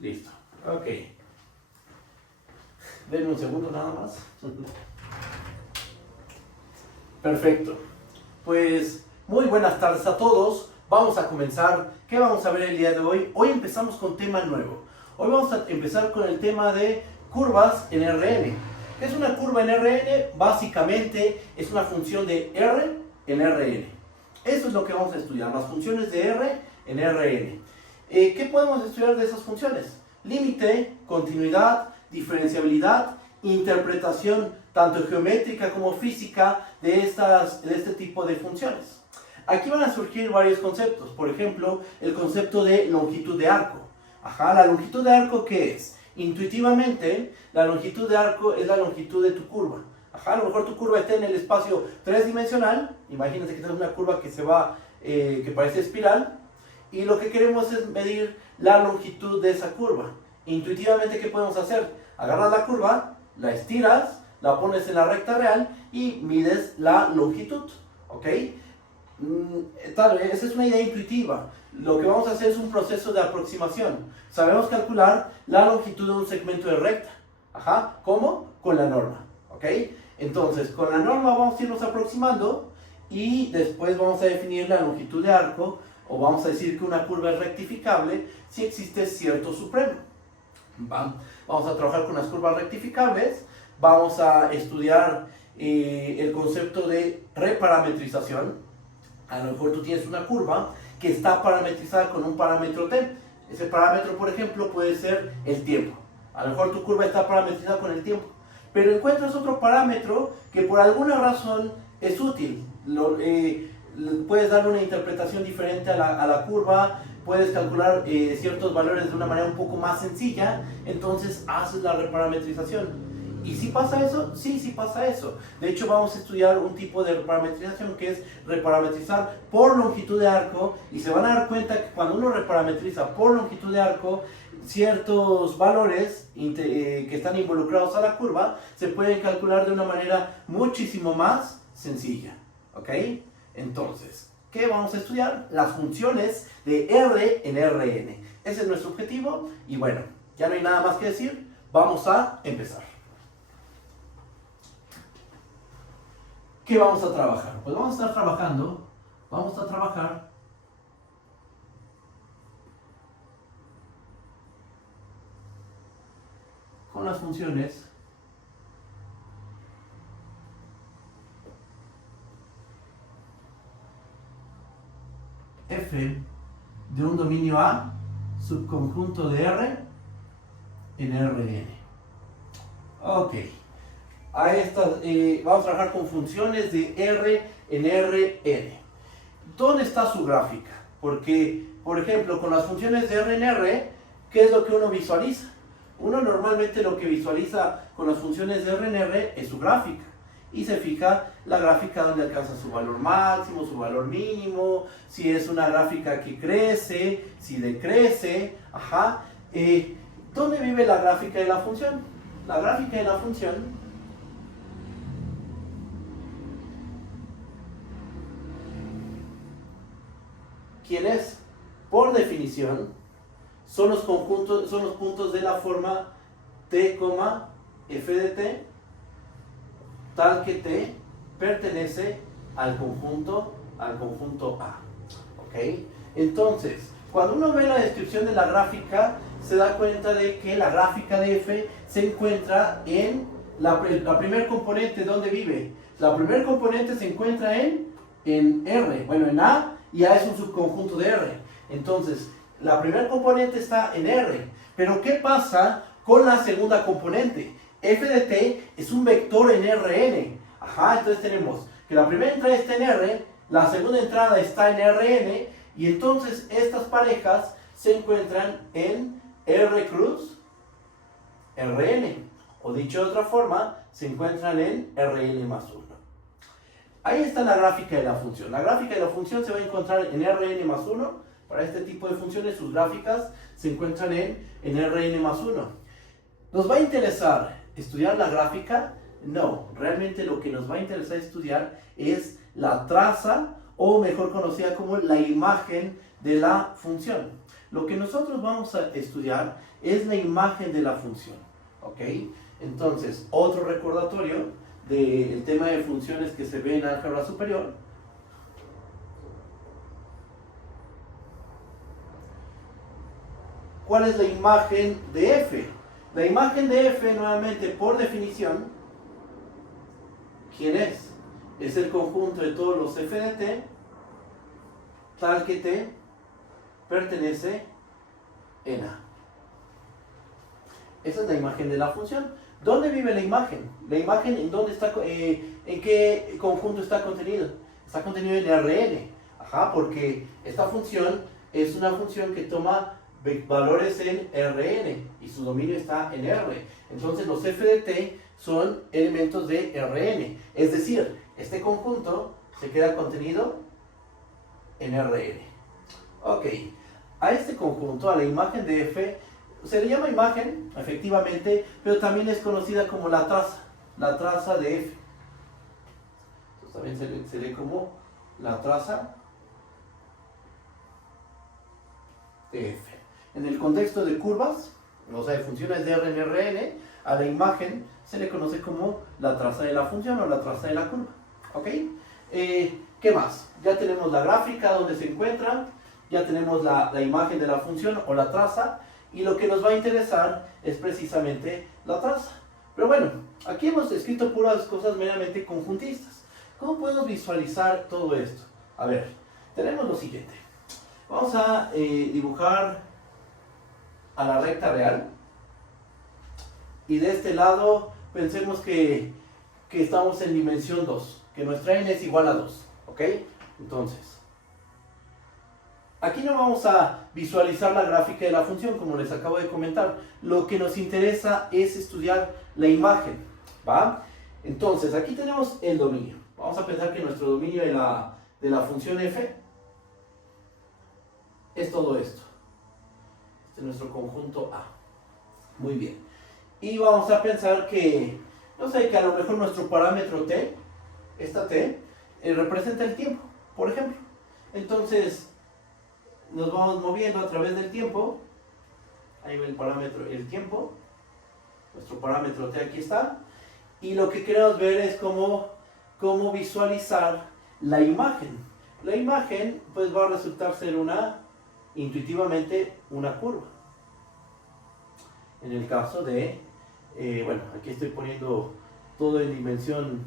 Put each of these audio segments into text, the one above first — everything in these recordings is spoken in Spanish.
Listo. Ok. Denme un segundo nada más. Perfecto. Pues muy buenas tardes a todos. Vamos a comenzar. ¿Qué vamos a ver el día de hoy? Hoy empezamos con tema nuevo. Hoy vamos a empezar con el tema de curvas en Rn. ¿Qué es una curva en Rn? Básicamente es una función de R en Rn. Eso es lo que vamos a estudiar, las funciones de R en Rn. ¿Qué podemos estudiar de esas funciones? Límite, continuidad, diferenciabilidad, interpretación tanto geométrica como física de este tipo de funciones. Aquí van a surgir varios conceptos, por ejemplo, el concepto de longitud de arco. La longitud de arco, ¿qué es? Intuitivamente, la longitud de arco es la longitud de tu curva. A lo mejor tu curva está en el espacio tridimensional, imagínate que tienes una curva que se va, que parece espiral, y lo que queremos es medir la longitud de esa curva. Intuitivamente, ¿qué podemos hacer? Agarras la curva, la estiras, la pones en la recta real y mides la longitud, ¿ok? Esa es una idea intuitiva. Lo que vamos a hacer es un proceso de aproximación. Sabemos calcular la longitud de un segmento de recta. ¿Cómo? Con la norma, ¿ok? Entonces, con la norma vamos a irnos aproximando y después vamos a definir la longitud de arco, o vamos a decir que una curva es rectificable si existe cierto supremo. Vamos a trabajar con las curvas rectificables, vamos a estudiar el concepto de reparametrización. A lo mejor tú tienes una curva que está parametrizada con un parámetro t. Ese parámetro, por ejemplo, puede ser el tiempo. A lo mejor tu curva está parametrizada con el tiempo. Pero encuentras otro parámetro que por alguna razón es útil. Puedes darle una interpretación diferente a la curva, puedes calcular ciertos valores de una manera un poco más sencilla, entonces haces la reparametrización. ¿Y si pasa eso? Sí pasa eso. De hecho, vamos a estudiar un tipo de reparametrización que es reparametrizar por longitud de arco, y se van a dar cuenta que cuando uno reparametriza por longitud de arco, ciertos valores que están involucrados a la curva se pueden calcular de una manera muchísimo más sencilla, ¿ok? Entonces, ¿qué vamos a estudiar? Las funciones de R en Rn. Ese es nuestro objetivo y bueno, ya no hay nada más que decir, vamos a empezar. ¿Qué vamos a trabajar? Pues vamos a trabajar con las funciones f de un dominio A, subconjunto de R en Rn. Ok. Vamos a trabajar con funciones de R en Rn. ¿Dónde está su gráfica? Porque, por ejemplo, con las funciones de R en R, ¿qué es lo que uno visualiza? Uno normalmente lo que visualiza con las funciones de R en R es su gráfica. Y se fija la gráfica donde alcanza su valor máximo, su valor mínimo, si es una gráfica que crece, si decrece, ¿dónde vive la gráfica de la función? La gráfica de la función ¿quién es? Por definición, son los puntos de la forma t, f de t, tal que t pertenece al conjunto A. ¿Ok? Entonces, cuando uno ve la descripción de la gráfica, se da cuenta de que la gráfica de f se encuentra en la primer componente. ¿Dónde vive? La primer componente se encuentra en R, en A, y A es un subconjunto de R. Entonces, la primera componente está en R. Pero ¿qué pasa con la segunda componente? F de t es un vector en Rn. Entonces tenemos que la primera entrada está en R, la segunda entrada está en Rn, y entonces estas parejas se encuentran en R cruz Rn. O dicho de otra forma, se encuentran en Rn más 1. Ahí está la gráfica de la función. La gráfica de la función se va a encontrar en Rn más 1. Para este tipo de funciones, sus gráficas se encuentran en Rn más 1. ¿Nos va a interesar estudiar la gráfica? No, realmente lo que nos va a interesar estudiar es la traza, o mejor conocida como la imagen de la función. Lo que nosotros vamos a estudiar es la imagen de la función, ¿ok? Entonces, otro recordatorio del tema de funciones que se ve en álgebra superior. ¿Cuál es la imagen de f? La imagen de f, nuevamente, por definición, ¿quién es? Es el conjunto de todos los f de t, tal que t pertenece en A. Esa es la imagen de la función. ¿Dónde vive la imagen? La imagen, ¿en dónde está, en qué conjunto está contenido? Está contenido en Rn. Ajá, porque esta función es una función que toma valores en Rn y su dominio está en R. Entonces los f de t son elementos de Rn. Es decir, este conjunto se queda contenido en Rn. Ok, a este conjunto, a la imagen de f, se le llama imagen, efectivamente, pero también es conocida como la traza de f. Entonces también se lee como la traza de f. En el contexto de curvas, o sea, de funciones de R en Rn, a la imagen se le conoce como la traza de la función o la traza de la curva. ¿Ok? ¿Qué más? Ya tenemos la gráfica donde se encuentra, ya tenemos la imagen de la función o la traza, y lo que nos va a interesar es precisamente la traza. Pero bueno, aquí hemos escrito puras cosas meramente conjuntistas. ¿Cómo podemos visualizar todo esto? A ver, tenemos lo siguiente. Vamos a dibujar a la recta real. Y de este lado, pensemos que estamos en dimensión 2, que nuestra n es igual a 2. ¿Ok? Entonces, aquí no vamos a visualizar la gráfica de la función, como les acabo de comentar. Lo que nos interesa es estudiar la imagen, ¿va? Entonces, aquí tenemos el dominio. Vamos a pensar que nuestro dominio de la función f es todo esto. Este es nuestro conjunto A. Muy bien. Y vamos a pensar que, no sé, que a lo mejor nuestro parámetro t, esta t, representa el tiempo, por ejemplo. Entonces, nos vamos moviendo a través del tiempo. Ahí va el parámetro, el tiempo. Nuestro parámetro t aquí está. Y lo que queremos ver es cómo visualizar la imagen. La imagen pues va a resultar ser intuitivamente una curva. En el caso de, bueno, aquí estoy poniendo todo en dimensión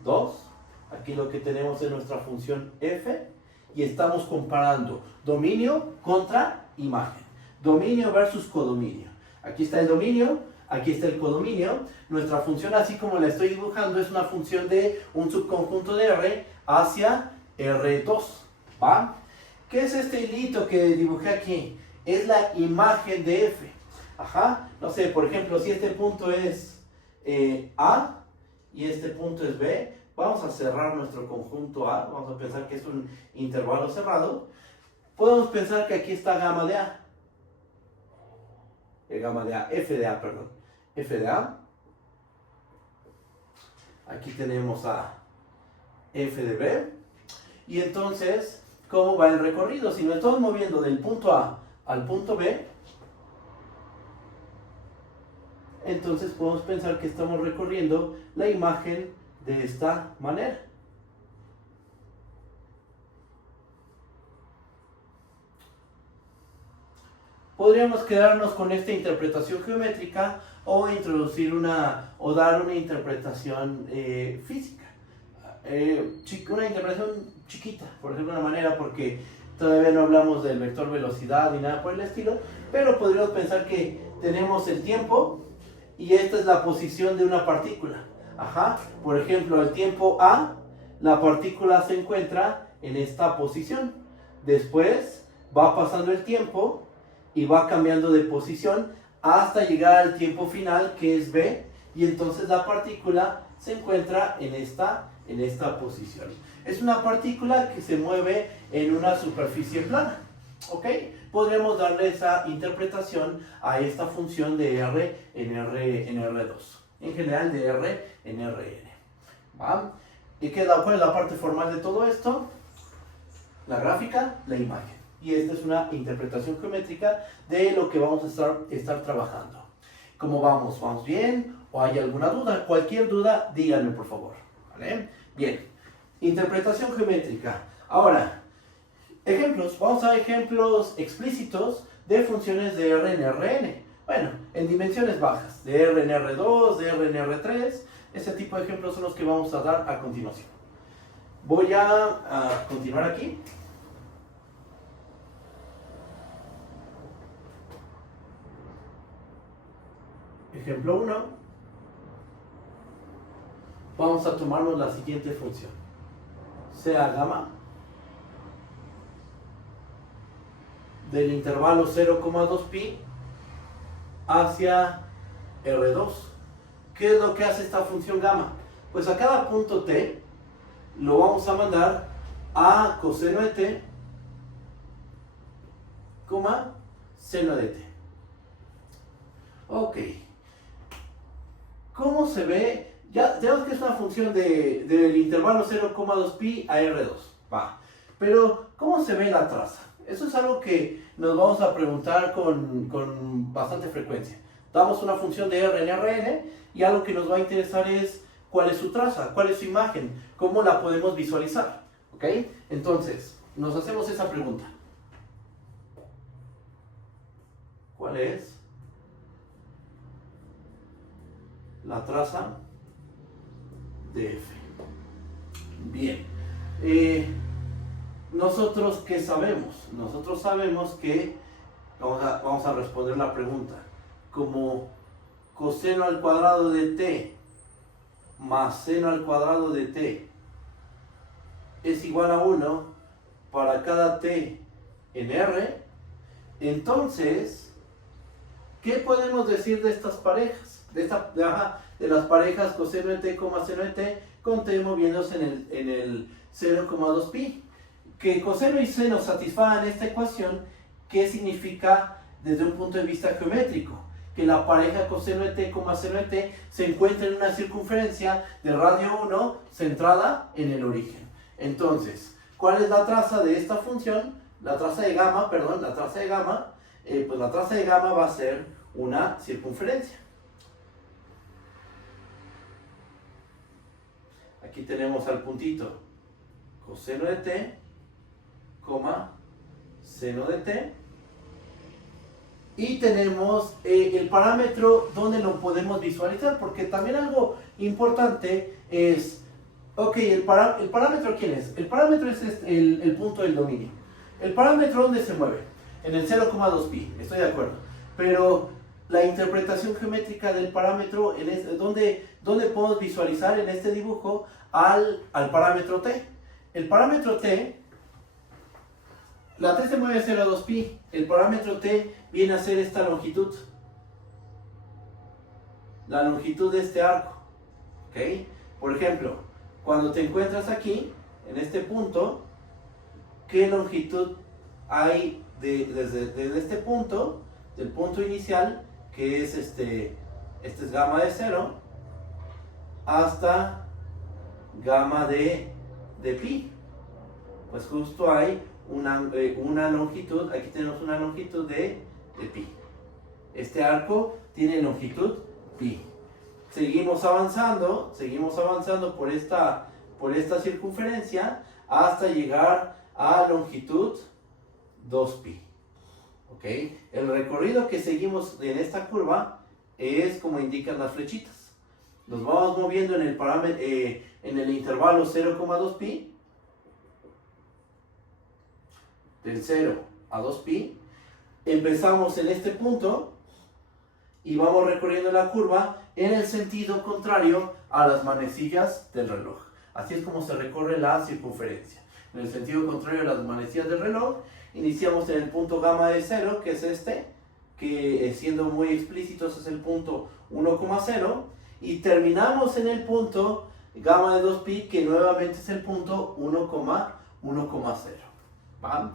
2. Aquí lo que tenemos es nuestra función f. Y estamos comparando dominio contra imagen. Dominio versus codominio. Aquí está el dominio, aquí está el codominio. Nuestra función, así como la estoy dibujando, es una función de un subconjunto de R hacia R2. ¿Va? ¿Qué es este hilito que dibujé aquí? Es la imagen de f. Ajá. No sé, por ejemplo, si este punto es A y este punto es B, vamos a cerrar nuestro conjunto A. Vamos a pensar que es un intervalo cerrado. Podemos pensar que aquí está gamma de A. F de A, perdón. F de A. Aquí tenemos a F de B. Y entonces, ¿cómo va el recorrido? Si nos estamos moviendo del punto A al punto B, entonces podemos pensar que estamos recorriendo la imagen de esta manera. Podríamos quedarnos con esta interpretación geométrica o introducir o dar una interpretación física. Una interpretación chiquita, por decirlo de una manera, porque todavía no hablamos del vector velocidad ni nada por el estilo, pero podríamos pensar que tenemos el tiempo y esta es la posición de una partícula. Ajá. Por ejemplo, el tiempo A, la partícula se encuentra en esta posición. Después va pasando el tiempo y va cambiando de posición hasta llegar al tiempo final, que es B, y entonces la partícula se encuentra en esta posición. Es una partícula que se mueve en una superficie plana. ¿Ok? Podremos darle esa interpretación a esta función de R en R2. En general de R en Rn. ¿Va? ¿Y cuál es la parte formal de todo esto? La gráfica, la imagen. y esta es una interpretación geométrica de lo que vamos a estar trabajando. ¿Cómo vamos? ¿Vamos bien? ¿O hay alguna duda? Cualquier duda, díganme por favor. ¿Vale? Bien, interpretación geométrica. Ahora, ejemplos. Vamos a ejemplos explícitos de funciones de R en Rn. Bueno, en dimensiones bajas, de R en R2, de R en R3. Ese tipo de ejemplos son los que vamos a dar a continuación. Voy a continuar aquí. Ejemplo 1. Vamos a tomarnos la siguiente función. Sea gamma del intervalo 0,2 pi hacia R2. ¿Qué es lo que hace esta función gamma? Pues a cada punto t lo vamos a mandar a coseno de t, seno de t. Ok. ¿Cómo se ve? Ya vemos que es una función del intervalo 0,2 pi a R2. Va. Pero, ¿cómo se ve la traza? Eso es algo que nos vamos a preguntar con bastante frecuencia. Damos una función de R en Rn y algo que nos va a interesar es cuál es su traza, cuál es su imagen, cómo la podemos visualizar. ¿Ok? Entonces, nos hacemos esa pregunta. ¿Cuál es la traza de F? Bien. ¿Nosotros qué sabemos? Nosotros sabemos que, vamos a responder la pregunta, como coseno al cuadrado de t más seno al cuadrado de t es igual a 1 para cada t en R, entonces, ¿qué podemos decir de estas parejas? De las parejas coseno de t, seno de t, con t moviéndose en el 0,2 pi. Que coseno y seno satisfagan esta ecuación, ¿qué significa desde un punto de vista geométrico? Que la pareja coseno de t, seno de t se encuentra en una circunferencia de radio 1 centrada en el origen. Entonces, ¿cuál es la traza de esta función? La traza de gamma, pues la traza de gamma va a ser una circunferencia. Aquí tenemos al puntito coseno de t, seno de t, y tenemos el parámetro donde lo podemos visualizar, porque también algo importante es, ok, el parámetro ¿quién es? El parámetro es el punto del dominio. ¿El parámetro dónde se mueve? En el 0,2 pi, estoy de acuerdo, pero la interpretación geométrica del parámetro, ¿dónde podemos visualizar en este dibujo al parámetro t? El parámetro t, la t se mueve a 0,2 pi, el parámetro t viene a ser esta longitud, la longitud de este arco. ¿Ok? Por ejemplo, cuando te encuentras aquí, en este punto, ¿qué longitud hay desde este punto, del punto inicial, que es este es gamma de 0, hasta gamma de pi? Pues justo hay una longitud, aquí tenemos una longitud de pi. Este arco tiene longitud pi. Seguimos avanzando por esta circunferencia hasta llegar a longitud 2pi. ¿Ok? El recorrido que seguimos en esta curva es como indican las flechitas. Nos vamos moviendo en el intervalo 0,2 pi, del 0 a 2 pi. Empezamos en este punto y vamos recorriendo la curva en el sentido contrario a las manecillas del reloj. Así es como se recorre la circunferencia. En el sentido contrario a las manecillas del reloj, iniciamos en el punto gamma de 0, que es este, que siendo muy explícitos es el punto 1,0, y terminamos en el punto gamma de 2 pi, que nuevamente es el punto 1,0. ¿Va?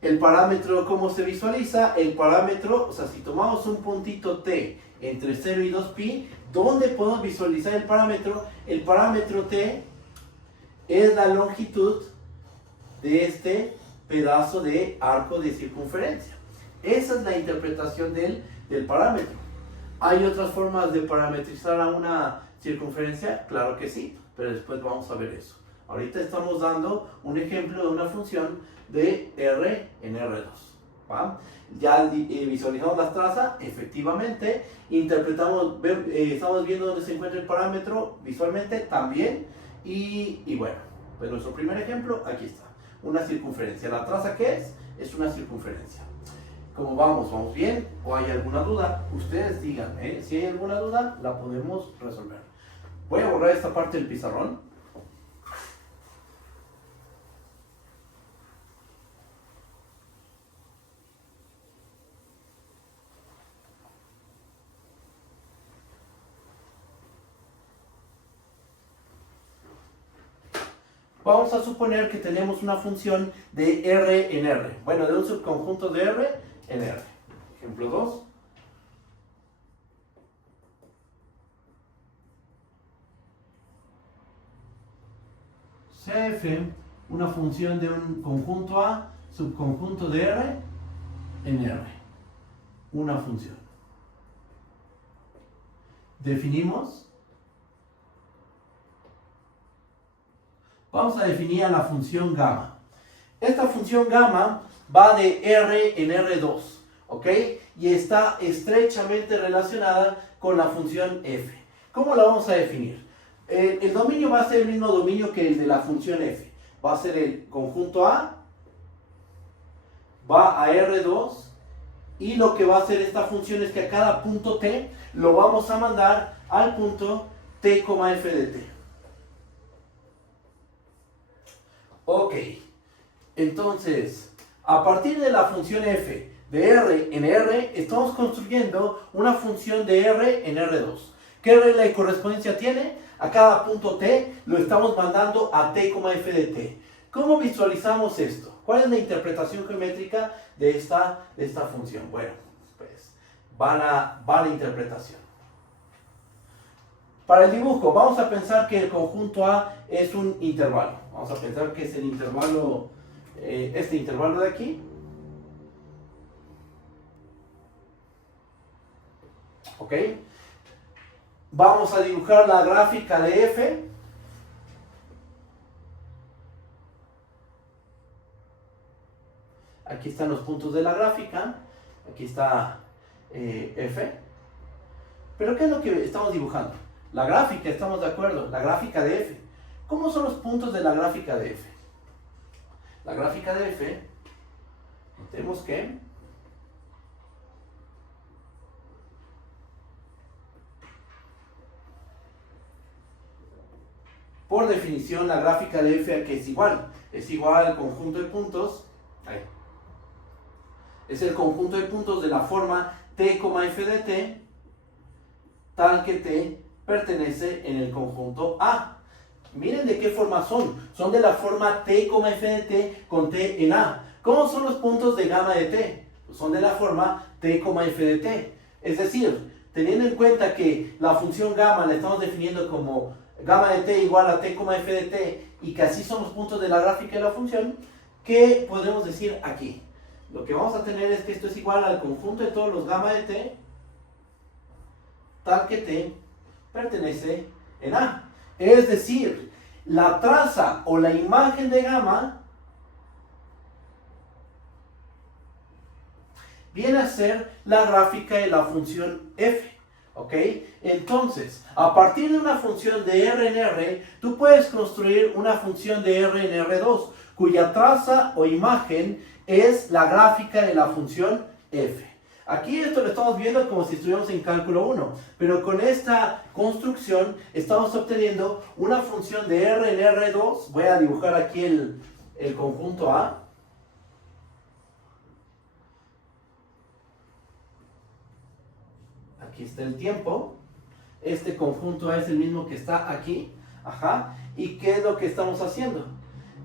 El parámetro, ¿cómo se visualiza? El parámetro, o sea, si tomamos un puntito t entre 0 y 2 pi, ¿dónde podemos visualizar el parámetro? El parámetro t es la longitud de este pedazo de arco de circunferencia. Esa es la interpretación del parámetro. ¿Hay otras formas de parametrizar a una circunferencia? Claro que sí, pero después vamos a ver eso. Ahorita estamos dando un ejemplo de una función de R en R2. ¿Va? Ya visualizamos la traza, efectivamente, interpretamos, estamos viendo dónde se encuentra el parámetro visualmente también, y bueno, pues nuestro primer ejemplo, aquí está, una circunferencia. ¿La traza qué es? Es una circunferencia. ¿Cómo vamos? ¿Vamos bien? ¿O hay alguna duda? Ustedes digan, si hay alguna duda, la podemos resolver. Voy a borrar esta parte del pizarrón. Vamos a suponer que tenemos una función de R en R. Bueno, de un subconjunto de R en R. Ejemplo 2. CF, una función de un conjunto A, subconjunto de R en R. Una función. Definimos. Vamos a definir a la función gamma. Esta función gamma va de R en R2, ¿ok? Y está estrechamente relacionada con la función f. ¿Cómo la vamos a definir? El dominio va a ser el mismo dominio que el de la función f. Va a ser el conjunto A, va a R2, y lo que va a hacer esta función es que a cada punto t lo vamos a mandar al punto t, f de t. Ok, entonces, a partir de la función f de R en R, estamos construyendo una función de R en R2. ¿Qué regla de correspondencia tiene? A cada punto t lo estamos mandando a t, f de t. ¿Cómo visualizamos esto? ¿Cuál es la interpretación geométrica de esta función? Bueno, pues va la interpretación. Para el dibujo, vamos a pensar que el conjunto A es un intervalo. Vamos a pensar que es el intervalo, este intervalo de aquí. ¿Ok? Vamos a dibujar la gráfica de F. Aquí están los puntos de la gráfica. Aquí está F. ¿Pero qué es lo que estamos dibujando? La gráfica, estamos de acuerdo, la gráfica de F. ¿Cómo son los puntos de la gráfica de F? La gráfica de F, tenemos que por definición, la gráfica de F, que es igual al conjunto de puntos, ahí. Es el conjunto de puntos de la forma t, f de t, tal que t pertenece en el conjunto A. Miren de qué forma son. Son de la forma t, f de t con t en A. ¿Cómo son los puntos de gamma de t? Pues son de la forma t, f de t. Es decir, teniendo en cuenta que la función gamma la estamos definiendo como gamma de t igual a t, f de t, y que así son los puntos de la gráfica de la función, ¿qué podemos decir aquí? Lo que vamos a tener es que esto es igual al conjunto de todos los gamma de t, tal que t pertenece en A. Es decir, la traza o la imagen de gamma viene a ser la gráfica de la función f. ¿Ok? Entonces, a partir de una función de R en R, tú puedes construir una función de R en R2, cuya traza o imagen es la gráfica de la función f. Aquí esto lo estamos viendo como si estuviéramos en cálculo 1, pero con esta construcción estamos obteniendo una función de R en R2. Voy a dibujar aquí el conjunto A. Aquí está el tiempo. Este conjunto A es el mismo que está aquí. Ajá. ¿Y qué es lo que estamos haciendo?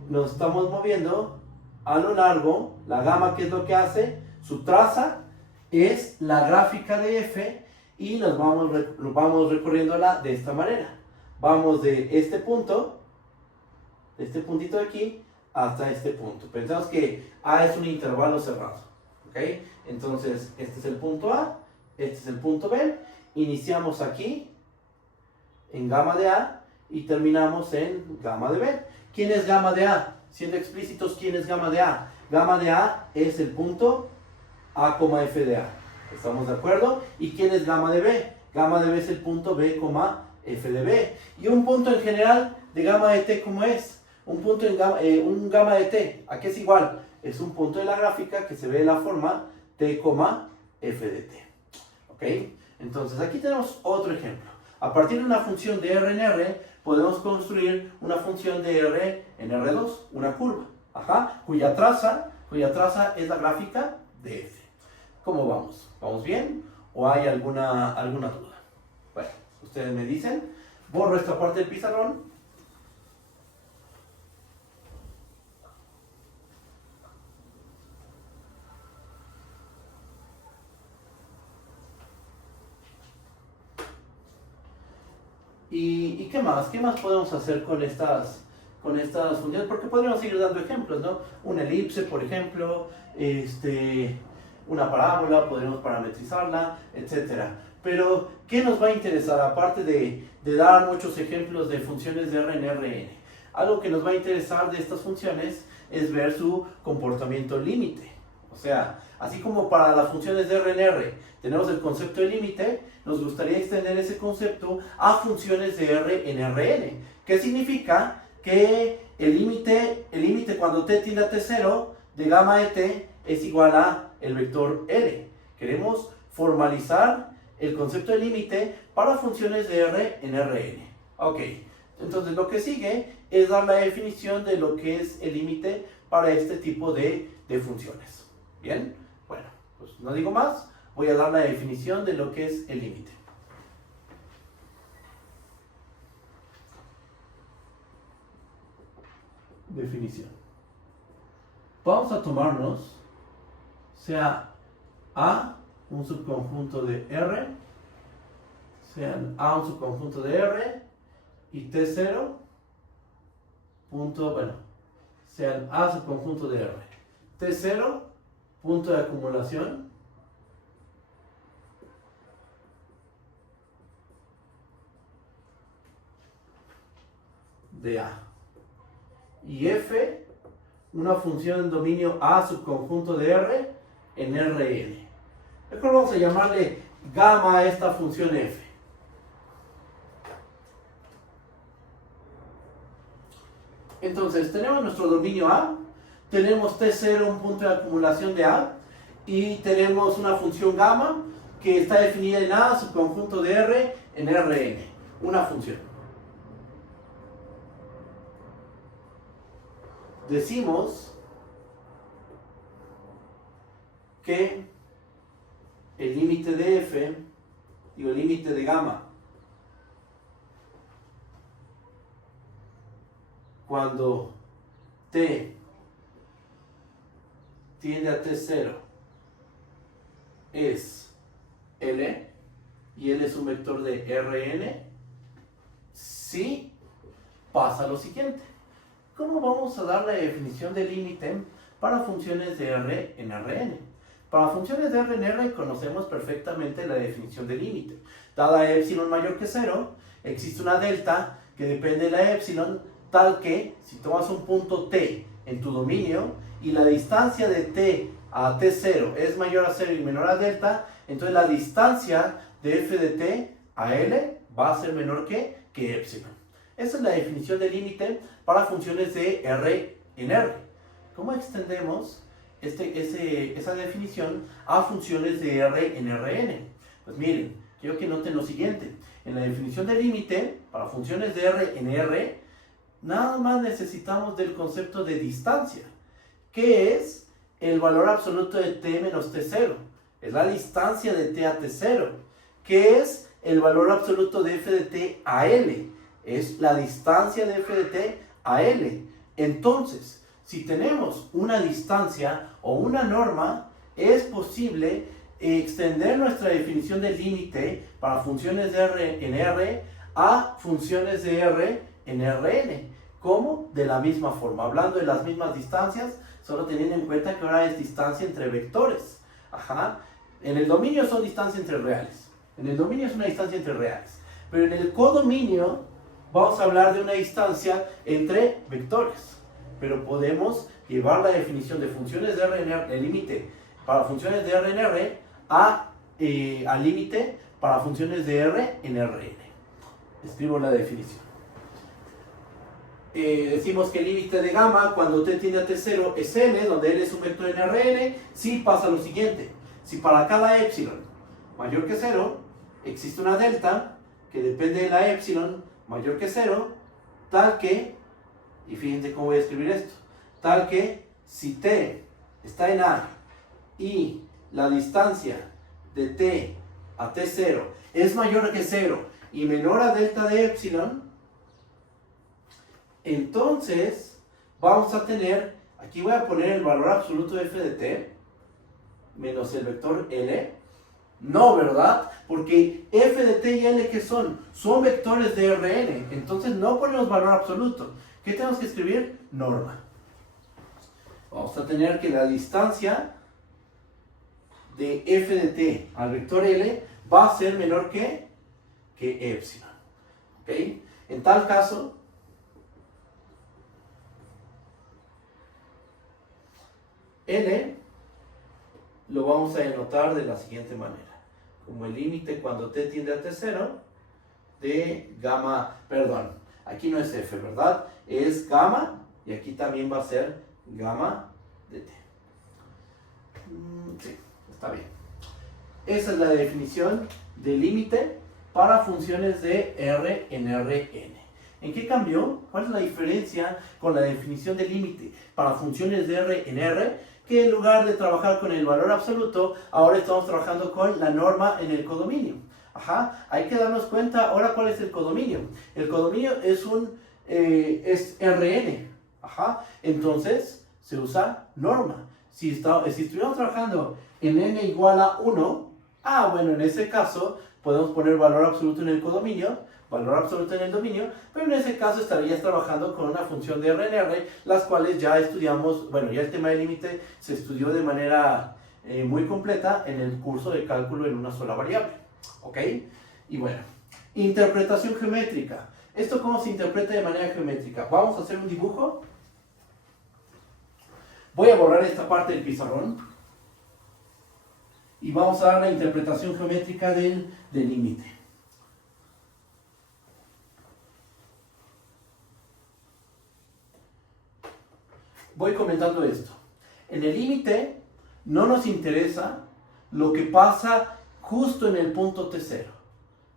Nos estamos moviendo a lo largo. La gamma, ¿qué es lo que hace? Su traza es la gráfica de f, y nos vamos recorriéndola de esta manera. Vamos de este punto, de este puntito de aquí, hasta este punto. Pensamos que A es un intervalo cerrado. ¿Ok? Entonces, este es el punto A, este es el punto B. Iniciamos aquí en gamma de A y terminamos en gamma de B. ¿Quién es gamma de A? Siendo explícitos, ¿quién es gamma de A? Gamma de A es el punto A, F de A. ¿Estamos de acuerdo? ¿Y quién es gamma de B? Gamma de B es el punto B, F de B. Y un punto en general de gamma de T, ¿cómo es? Un punto un gamma de T, ¿a qué es igual? Es un punto de la gráfica que se ve de la forma T, F de T. ¿Ok? Entonces aquí tenemos otro ejemplo. A partir de una función de R en R, podemos construir una función de R en R2, una curva, cuya traza es la gráfica de F. ¿Cómo vamos? ¿Vamos bien? ¿O hay alguna duda? Bueno, ustedes me dicen. Borro esta parte del pizarrón. ¿Y qué más? ¿Qué más podemos hacer con estas funciones? Porque podríamos seguir dando ejemplos, ¿no? Una elipse, por ejemplo, una parábola, podríamos parametrizarla, etc. Pero, ¿qué nos va a interesar? Aparte de dar muchos ejemplos de funciones de R en Rn, algo que nos va a interesar de estas funciones es ver su comportamiento límite. O sea, así como para las funciones de R en R tenemos el concepto de límite, nos gustaría extender ese concepto a funciones de R en Rn. ¿Qué significa? Que el límite cuando t tiende a t0 de gamma de t es igual a el vector L. Queremos formalizar el concepto de límite para funciones de R en Rn. Ok, entonces lo que sigue es dar la definición de lo que es el límite para este tipo de funciones. Bien, bueno, pues no digo más, voy a dar la definición de lo que es el límite. Definición. Vamos a tomarnos, sea A un subconjunto de R, sean A un subconjunto de R y T0 punto, bueno, sean A subconjunto de R. T0 punto de acumulación de A. Y F, una función en dominio A subconjunto de R en Rn. Mejor vamos a llamarle gamma a esta función F. Entonces, tenemos nuestro dominio A, tenemos T0, un punto de acumulación de A, y tenemos una función gamma que está definida en A subconjunto de R en Rn. Una función. Decimos que el límite de F, el límite de gamma, cuando t tiende a t0 es L, y L es un vector de Rn, si pasa lo siguiente. ¿Cómo vamos a dar la definición de límite para funciones de R en Rn? Para funciones de R en R conocemos perfectamente la definición de límite. Dada epsilon mayor que 0, existe una delta que depende de la epsilon, tal que si tomas un punto t en tu dominio y la distancia de t a t0 es mayor a 0 y menor a delta, entonces la distancia de f de t a L va a ser menor que epsilon. Esa es la definición de límite para funciones de R en R. ¿Cómo extendemos esa definición a funciones de R en Rn? Pues miren, quiero que noten lo siguiente. En la definición de límite para funciones de R en R, nada más necesitamos del concepto de distancia, que es el valor absoluto de t menos t0. Es la distancia de t a t0, que es el valor absoluto de f de t a L. Es la distancia de f de t a L. Entonces, si tenemos una distancia o una norma, es posible extender nuestra definición de límite para funciones de R en R a funciones de R en Rn. ¿Cómo? De la misma forma, hablando de las mismas distancias, solo teniendo en cuenta que ahora es distancia entre vectores. Ajá. En el dominio son distancias entre reales. En el dominio es una distancia entre reales. Pero en el codominio vamos a hablar de una distancia entre vectores. Pero podemos llevar la definición de funciones de RNR, el límite para funciones de RNR al límite para funciones de R en Rn. Escribo la definición. Decimos que el límite de gamma cuando t tiende a t0 es n, donde n es un vector en Rn, si pasa lo siguiente. Si para cada epsilon mayor que 0 existe una delta que depende de la epsilon mayor que 0, tal que, y fíjense cómo voy a escribir esto, tal que si t está en A y la distancia de t a t0 es mayor que 0 y menor a delta de epsilon, entonces vamos a tener, aquí voy a poner el valor absoluto de f de t menos el vector L. No, ¿verdad? Porque f de t y L, ¿qué son? Son vectores de Rn, entonces no ponemos valor absoluto. ¿Qué tenemos que escribir? Norma. Vamos a tener que la distancia de f de t al vector L va a ser menor que epsilon. ¿Ok? En tal caso, L lo vamos a denotar de la siguiente manera. Como el límite cuando t tiende a t0 de gamma, perdón, aquí no es f, ¿verdad? Es gamma y aquí también va a ser gamma de t. Sí, está bien. Esa es la definición de límite para funciones de R en Rn. ¿En qué cambió? ¿Cuál es la diferencia con la definición de límite para funciones de R en R? Que en lugar de trabajar con el valor absoluto, ahora estamos trabajando con la norma en el codominio. Ajá, hay que darnos cuenta ahora cuál es el codominio. El codominio es Rn. Ajá, entonces se usa norma. Si estuviéramos trabajando en n igual a 1, bueno, en ese caso podemos poner valor absoluto en el codominio, valor absoluto en el dominio, pero en ese caso estarías trabajando con una función de RNR, las cuales ya estudiamos, bueno, ya el tema del límite se estudió de manera muy completa en el curso de cálculo en una sola variable, ¿ok? Y bueno, interpretación geométrica. ¿Esto cómo se interpreta de manera geométrica? Vamos a hacer un dibujo. Voy a borrar esta parte del pizarrón y vamos a dar la interpretación geométrica del límite. Voy comentando esto. En el límite no nos interesa lo que pasa justo en el punto t0.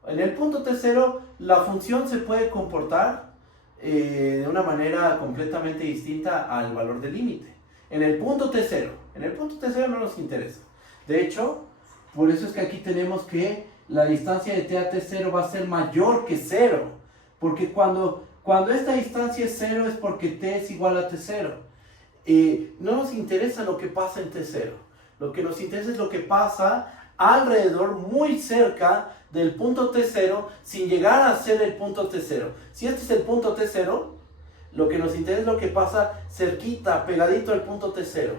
En el punto t0 la función se puede comportar de una manera completamente distinta al valor del límite. En el punto t0 no nos interesa. De hecho, por eso es que aquí tenemos que la distancia de t a t0 va a ser mayor que 0. Porque cuando esta distancia es 0 es porque t es igual a t0. No nos interesa lo que pasa en t0. Lo que nos interesa es lo que pasa alrededor, muy cerca del punto t0, sin llegar a ser el punto t0. Si este es el punto t0, lo que nos interesa es lo que pasa cerquita, pegadito al punto t0.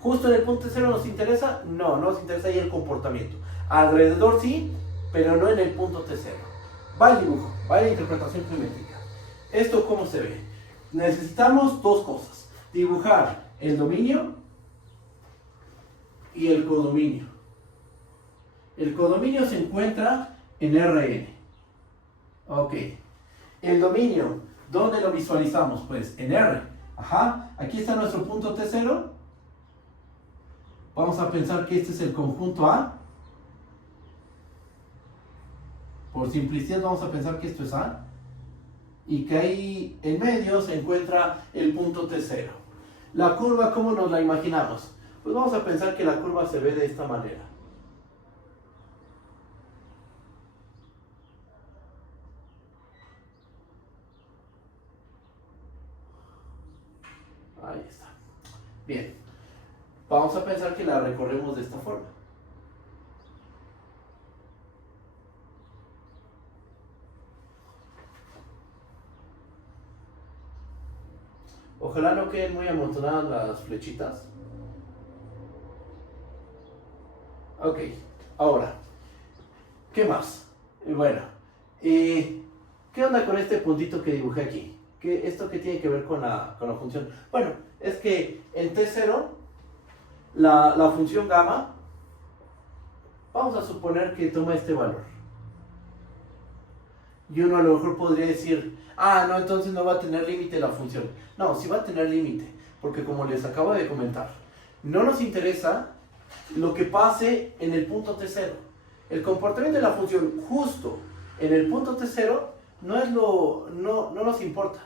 ¿Justo en el punto t0 nos interesa? No, no nos interesa ahí el comportamiento. Alrededor sí, pero no en el punto t0. Va el dibujo, va la interpretación geométrica. ¿Esto cómo se ve? Necesitamos dos cosas. Dibujar el dominio y el codominio. El codominio se encuentra en Rn. Ok. El dominio, ¿dónde lo visualizamos? Pues en R. Ajá. Aquí está nuestro punto T0. Vamos a pensar que este es el conjunto A. Por simplicidad vamos a pensar que esto es A. Y que ahí en medio se encuentra el punto T0. La curva, ¿cómo nos la imaginamos? Pues vamos a pensar que la curva se ve de esta manera. Ahí está. Bien. Vamos a pensar que la recorremos de esta forma. Ojalá no queden muy amontonadas las flechitas. Ok, ahora, ¿qué más? Bueno, ¿qué onda con este puntito que dibujé aquí? ¿Esto qué tiene que ver con la función? Bueno, es que en T0, la función gamma, vamos a suponer que toma este valor. Y uno a lo mejor podría decir, no, entonces no va a tener límite la función. No, sí va a tener límite, porque como les acabo de comentar, no nos interesa lo que pase en el punto T0. El comportamiento de la función justo en el punto T0 no nos importa.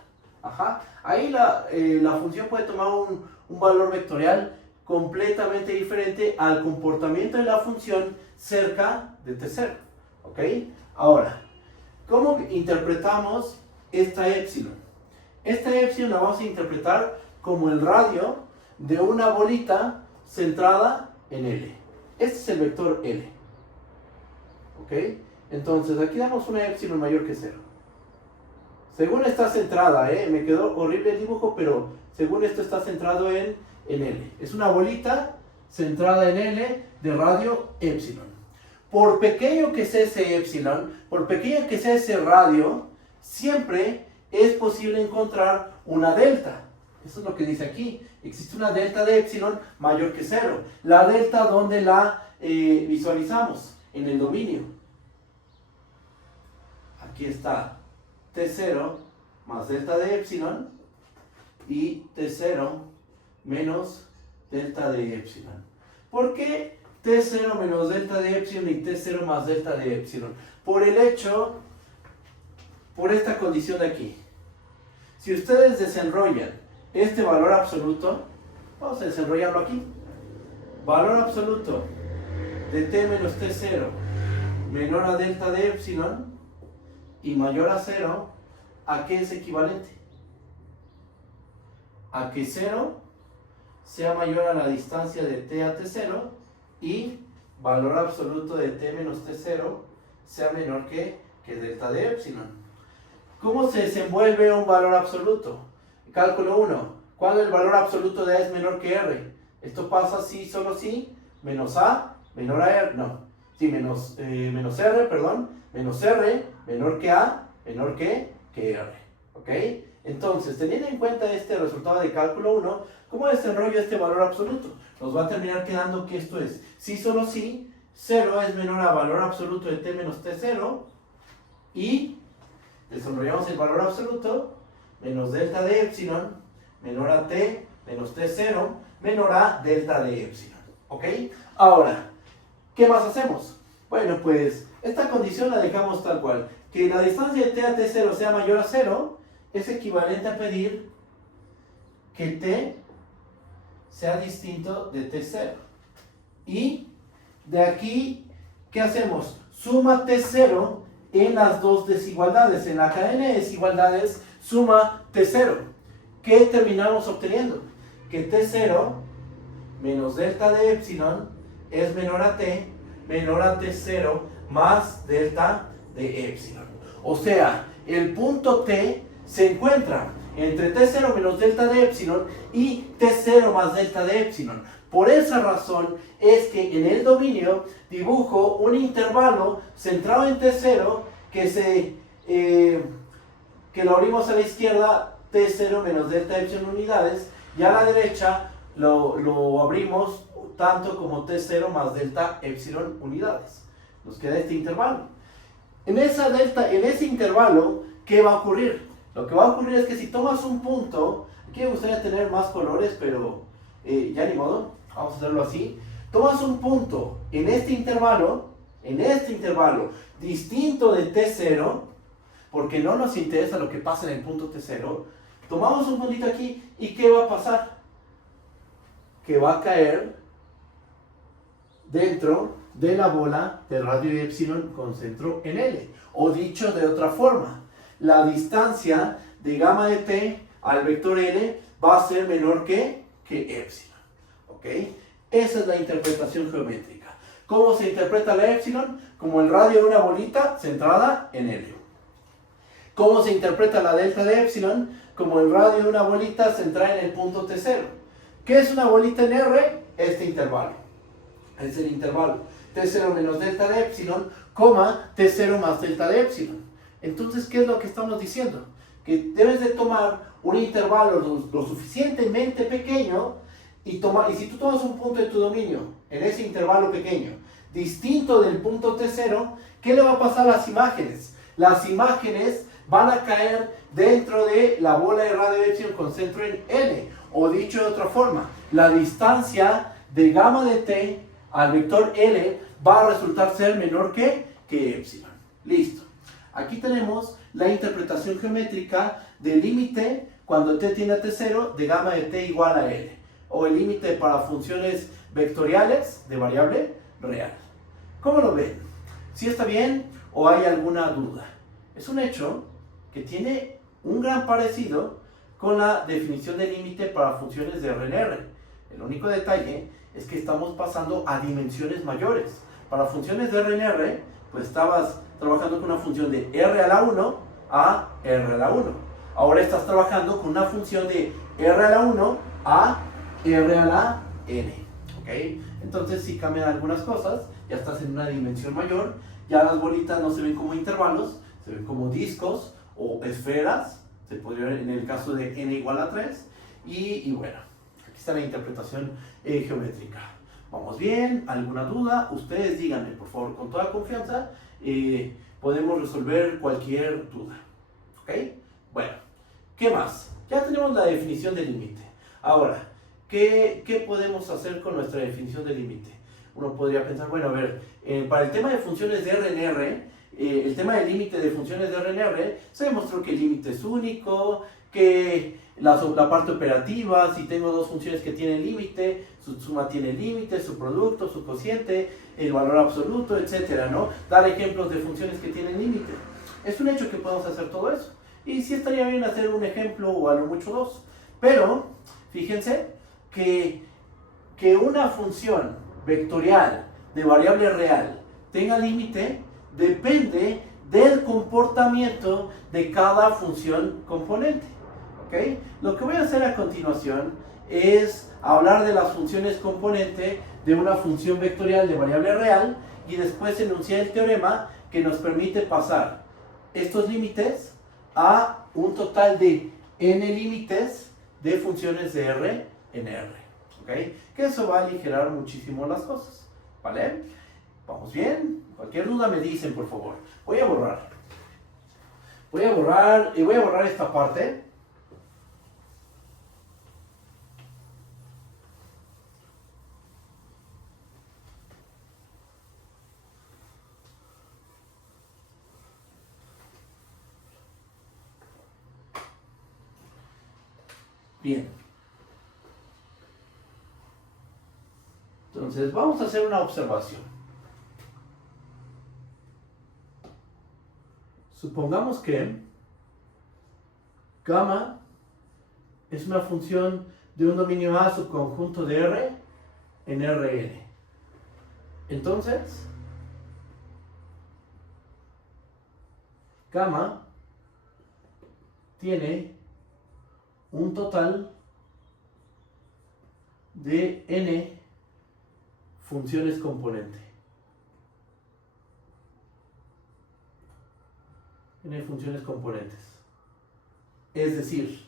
Ahí la función puede tomar un valor vectorial completamente diferente al comportamiento de la función cerca de T0. ¿Ok? Ahora, ¿cómo interpretamos esta épsilon? Esta épsilon la vamos a interpretar como el radio de una bolita centrada en L. Este es el vector L. ¿Ok? Entonces aquí damos una épsilon mayor que 0. Según está centrada, me quedó horrible el dibujo, pero según esto está centrado en L. Es una bolita centrada en L de radio épsilon. Por pequeño que sea ese épsilon, por pequeño que sea ese radio, siempre es posible encontrar una delta. Eso es lo que dice aquí. Existe una delta de épsilon mayor que 0. La delta, ¿dónde la visualizamos? En el dominio. Aquí está T0 más delta de épsilon y T0 menos delta de épsilon. ¿Por qué T0 menos delta de épsilon y T0 más delta de épsilon? Por esta condición de aquí. Si ustedes desenrollan este valor absoluto, vamos a desenrollarlo aquí. Valor absoluto de T menos T0 menor a delta de épsilon y mayor a 0, ¿a qué es equivalente? A que 0 sea mayor a la distancia de T a T0 y valor absoluto de T menos T0 sea menor que delta de épsilon. ¿Cómo se desenvuelve un valor absoluto? Cálculo 1. ¿Cuándo el valor absoluto de A es menor que R? Esto pasa si, solo si, menos A, menor a R, no. Sí, menos R, perdón. Menos R, menor que A, menor que R. ¿Ok? Entonces, teniendo en cuenta este resultado de cálculo 1, ¿cómo desarrollo este valor absoluto? Nos va a terminar quedando que esto es, si, solo si, 0 es menor a valor absoluto de T menos T0 y desarrollamos el valor absoluto menos delta de épsilon menor a T menos T0 menor a delta de épsilon. ¿Ok? Ahora, ¿qué más hacemos? Bueno, pues esta condición la dejamos tal cual. Que la distancia de T a T0 sea mayor a 0 es equivalente a pedir que T sea distinto de T0. Y de aquí, ¿qué hacemos? Suma T0 en las dos desigualdades. En la cadena de desigualdades, suma T0. ¿Qué terminamos obteniendo? Que T0 menos delta de épsilon es menor a T0 más delta de épsilon. O sea, el punto T se encuentra entre T0 menos delta de épsilon y T0 más delta de épsilon. Por esa razón es que en el dominio dibujo un intervalo centrado en T0 que lo abrimos a la izquierda, T0 menos delta epsilon unidades, y a la derecha lo abrimos tanto como T0 más delta epsilon unidades. Nos queda este intervalo. En ese intervalo, ¿qué va a ocurrir? Lo que va a ocurrir es que si tomas un punto, aquí me gustaría tener más colores, pero ya ni modo, vamos a hacerlo así. Tomas un punto en este intervalo, distinto de T0, porque no nos interesa lo que pasa en el punto T0, tomamos un puntito aquí, ¿y qué va a pasar? Que va a caer dentro de la bola de radio épsilon con centro en L. O dicho de otra forma, la distancia de gamma de T al vector L va a ser menor que épsilon. ¿Ok? Esa es la interpretación geométrica. ¿Cómo se interpreta la épsilon? Como el radio de una bolita centrada en L. ¿Cómo se interpreta la delta de epsilon? Como el radio de una bolita centrada en el punto T0. ¿Qué es una bolita en R? Este intervalo. Es el intervalo T0 menos delta de epsilon, T0 más delta de epsilon. Entonces, ¿qué es lo que estamos diciendo? Que debes de tomar un intervalo lo suficientemente pequeño y si tú tomas un punto de tu dominio en ese intervalo pequeño, distinto del punto T0, ¿qué le va a pasar a las imágenes? Las imágenes van a caer dentro de la bola de radio de epsilon con centro en N. O dicho de otra forma, la distancia de gamma de T al vector L va a resultar ser menor que epsilon. Listo. Aquí tenemos la interpretación geométrica del límite cuando T tiende a T0 de gamma de T igual a L. O el límite para funciones vectoriales de variable real. ¿Cómo lo ven? ¿Sí está bien o hay alguna duda? Es un hecho que tiene un gran parecido con la definición de límite para funciones de R en R. El único detalle es que estamos pasando a dimensiones mayores. Para funciones de R en R, pues estabas trabajando con una función de R a la 1 a R a la 1. Ahora estás trabajando con una función de R a la 1 a R a la N. ¿Ok? Entonces sí cambian algunas cosas, ya estás en una dimensión mayor, ya las bolitas no se ven como intervalos, se ven como discos o esferas, se podría ver en el caso de N igual a 3, y bueno, aquí está la interpretación geométrica. ¿Vamos bien? ¿Alguna duda? Ustedes díganme, por favor, con toda confianza, podemos resolver cualquier duda. ¿Ok? Bueno, ¿qué más? Ya tenemos la definición del límite. Ahora, ¿qué podemos hacer con nuestra definición de límite? Uno podría pensar, bueno, a ver, para el tema de funciones de R en R, el tema del límite de funciones de R en R, se demostró que el límite es único, que la parte operativa, si tengo dos funciones que tienen límite, su suma tiene límite, su producto, su cociente, el valor absoluto, etcétera, ¿no? Dar ejemplos de funciones que tienen límite. Es un hecho que podemos hacer todo eso. Y sí estaría bien hacer un ejemplo o a lo mucho dos. Pero, fíjense que una función vectorial de variable real tenga límite depende del comportamiento de cada función componente. ¿Okay? Lo que voy a hacer a continuación es hablar de las funciones componente de una función vectorial de variable real y después enunciar el teorema que nos permite pasar estos límites a un total de n límites de funciones de R en R. ¿Okay? Que eso va a aligerar muchísimo las cosas. ¿Vale? ¿Vamos bien? Cualquier duda me dicen, por favor. Voy a borrar esta parte. Bien. Entonces, vamos a hacer una observación. Supongamos que gamma es una función de un dominio A subconjunto de R en Rn. Entonces, gamma tiene un total de n funciones componente. N funciones componentes. Es decir,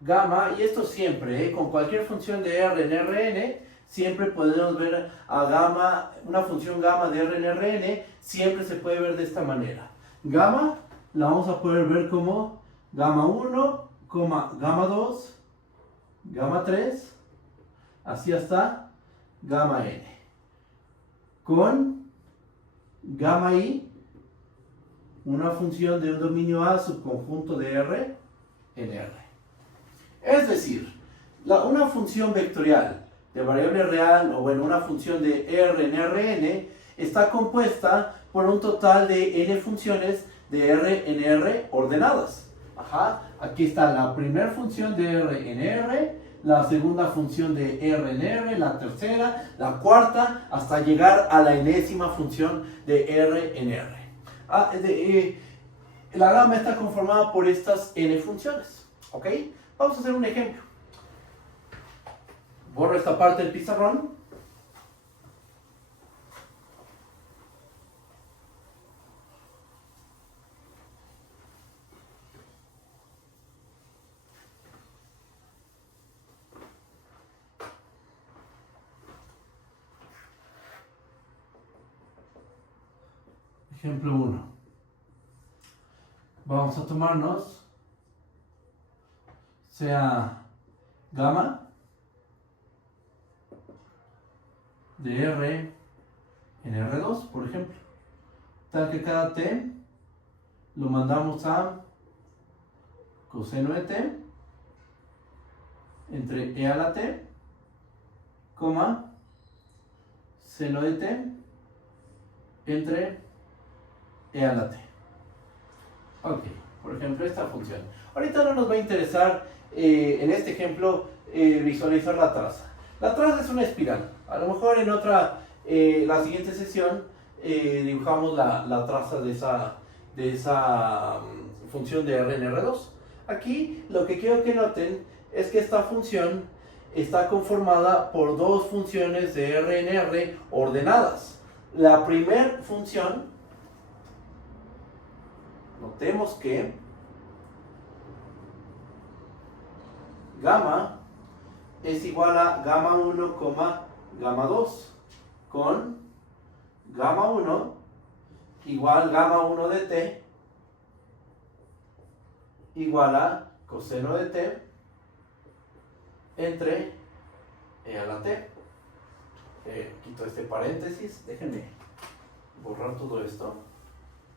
gamma, y esto siempre, con cualquier función de R en Rn, siempre podemos ver a gamma, una función gamma de R en Rn, siempre se puede ver de esta manera. Gamma la vamos a poder ver como gamma 1, gamma 2, gamma 3, así hasta gamma n. Con gamma i, una función de un dominio A subconjunto de R en R. Es decir, una función vectorial de variable real, o bueno, una función de R en Rn, está compuesta por un total de n funciones de R en R ordenadas. Aquí está la primera función de R en R, la segunda función de R en R, la tercera, la cuarta, hasta llegar a la enésima función de R en R. La gama está conformada por estas n funciones. ¿Ok? Vamos a hacer un ejemplo. Borro esta parte del pizarrón. Ejemplo 1. Vamos a tomarnos, sea gamma de R en R2, por ejemplo, tal que cada t lo mandamos a coseno de t entre e a la t, coma, seno de t entre e a la t. Ok, por ejemplo, esta función. Ahorita no nos va a interesar, en este ejemplo, visualizar la traza. La traza es una espiral. A lo mejor en la siguiente sesión, dibujamos la traza de esa función de R en R2. Aquí, lo que quiero que noten es que esta función está conformada por dos funciones de R en R ordenadas. La primera función, notemos que gamma es igual a gamma 1, gamma 2, con gamma 1 igual gamma 1 de t igual a coseno de t entre e a la t. Quito este paréntesis, déjenme borrar todo esto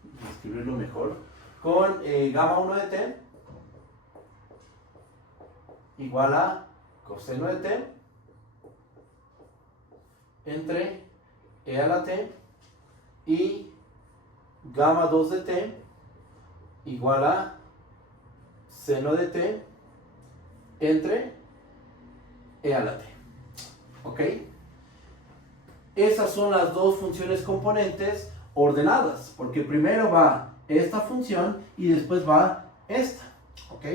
y escribirlo mejor. Con gamma 1 de t igual a coseno de t entre e a la t y gamma 2 de t igual a seno de t entre e a la t. ¿Ok? Esas son las dos funciones componentes ordenadas, porque primero va esta función y después va esta. ¿Ok?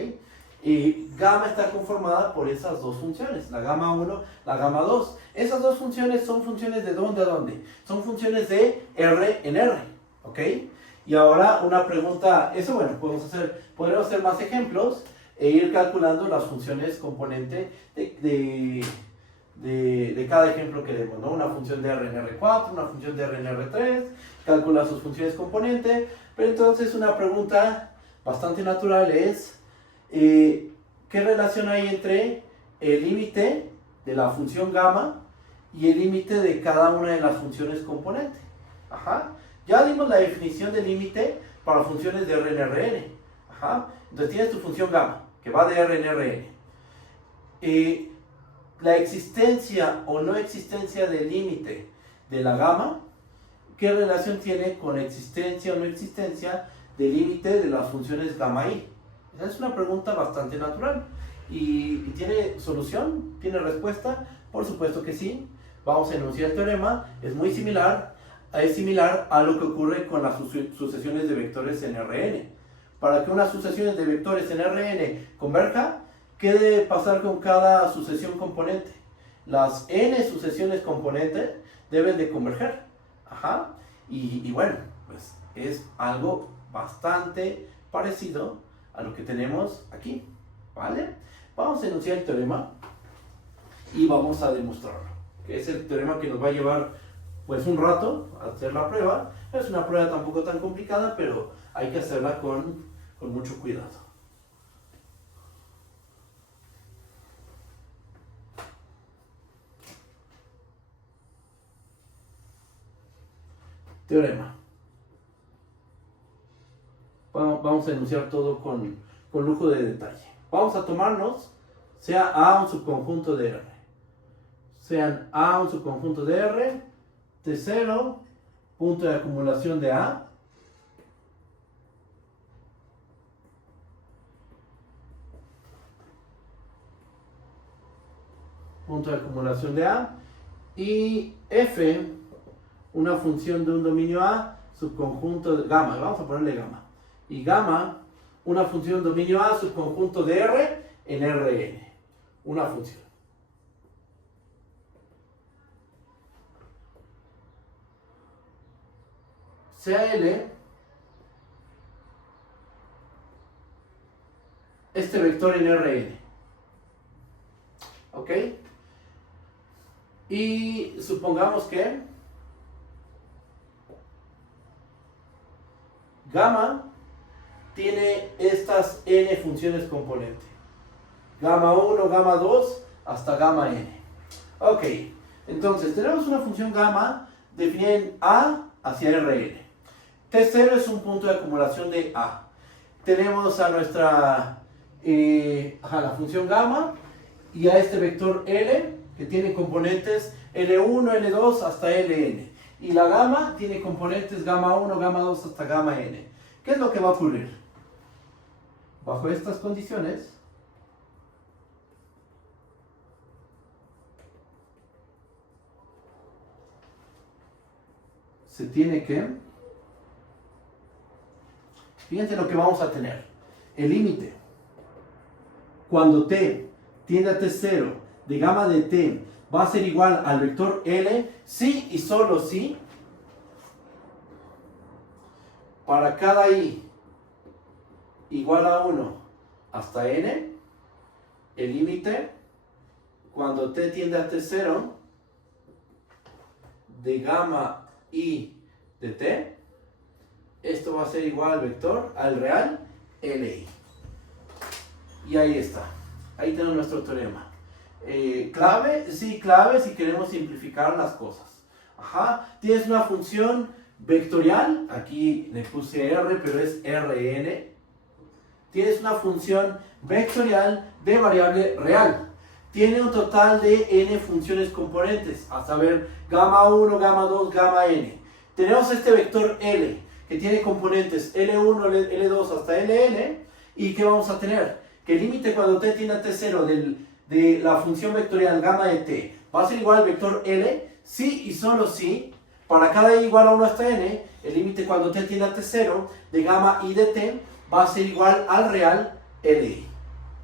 Y gamma está conformada por esas dos funciones, la gamma 1, la gamma 2. Esas dos funciones son funciones de ¿dónde a dónde? Son funciones de R en R. ¿Ok? Y ahora una pregunta, eso bueno, podremos hacer más ejemplos e ir calculando las funciones componente de cada ejemplo que demos, ¿no? Una función de R en R4, una función de R en R3, calcula sus funciones componente. Pero entonces una pregunta bastante natural es, ¿qué relación hay entre el límite de la función gamma y el límite de cada una de las funciones componente? Ajá. Ya dimos la definición de límite para funciones de R en Rn. Ajá. Entonces tienes tu función gamma, que va de R en Rn. La existencia o no existencia del límite de la gamma, ¿qué relación tiene con la existencia o no existencia del límite de las funciones gamma i? Esa es una pregunta bastante natural. ¿Y tiene solución? ¿Tiene respuesta? Por supuesto que sí. Vamos a enunciar el teorema. Es muy similar a lo que ocurre con las sucesiones de vectores en Rn. Para que unas sucesiones de vectores en Rn converja, ¿qué debe pasar con cada sucesión componente? Las n sucesiones componentes deben de converger. Ajá. Y bueno, pues es algo bastante parecido a lo que tenemos aquí. ¿Vale? Vamos a enunciar el teorema y vamos a demostrarlo. Que es el teorema que nos va a llevar pues un rato a hacer la prueba. No es una prueba tampoco tan complicada, pero hay que hacerla con mucho cuidado. Teorema. Vamos a enunciar todo con lujo de detalle. Vamos a tomarnos, sea A un subconjunto de R. Sean A un subconjunto de R, T0, punto de acumulación de A. Punto de acumulación de A. Y F, una función de un dominio A subconjunto de gamma, vamos a ponerle gamma, y gamma, una función dominio A, subconjunto de R en Rn, una función. Sea L este vector en Rn. ¿Ok? Y supongamos que gamma tiene estas n funciones componente. Gamma 1, gamma 2, hasta gamma n. Ok, entonces tenemos una función gamma definida en A hacia Rn. T0 es un punto de acumulación de A. Tenemos a nuestra la función gamma y a este vector L que tiene componentes L1, L2 hasta Ln. Y la gamma tiene componentes gamma 1, gamma 2 hasta gamma n. ¿Qué es lo que va a ocurrir? Bajo estas condiciones, se tiene que... Fíjense lo que vamos a tener. El límite, cuando t tiende a t0 de gamma de t va a ser igual al vector L, si y solo si, para cada i igual a 1 hasta n, el límite, cuando t tiende a t0 de gamma i de t, esto va a ser igual al vector, al real, Li. Y ahí está. Ahí tenemos nuestro teorema. ¿Clave? Sí, clave si queremos simplificar las cosas. Ajá. Tienes una función vectorial. Aquí le puse R, pero es Rn. Tienes una función vectorial de variable real. Tiene un total de n funciones componentes. A saber, gamma 1, gamma 2, gamma n. Tenemos este vector L, que tiene componentes L1, L2 hasta Ln, y ¿qué vamos a tener? Que el límite cuando t tiende a t0 de la función vectorial gamma de t va a ser igual al vector L, si y solo si, para cada i igual a 1 hasta n, el límite cuando t tiende a t0 de gamma i de t va a ser igual al real Li.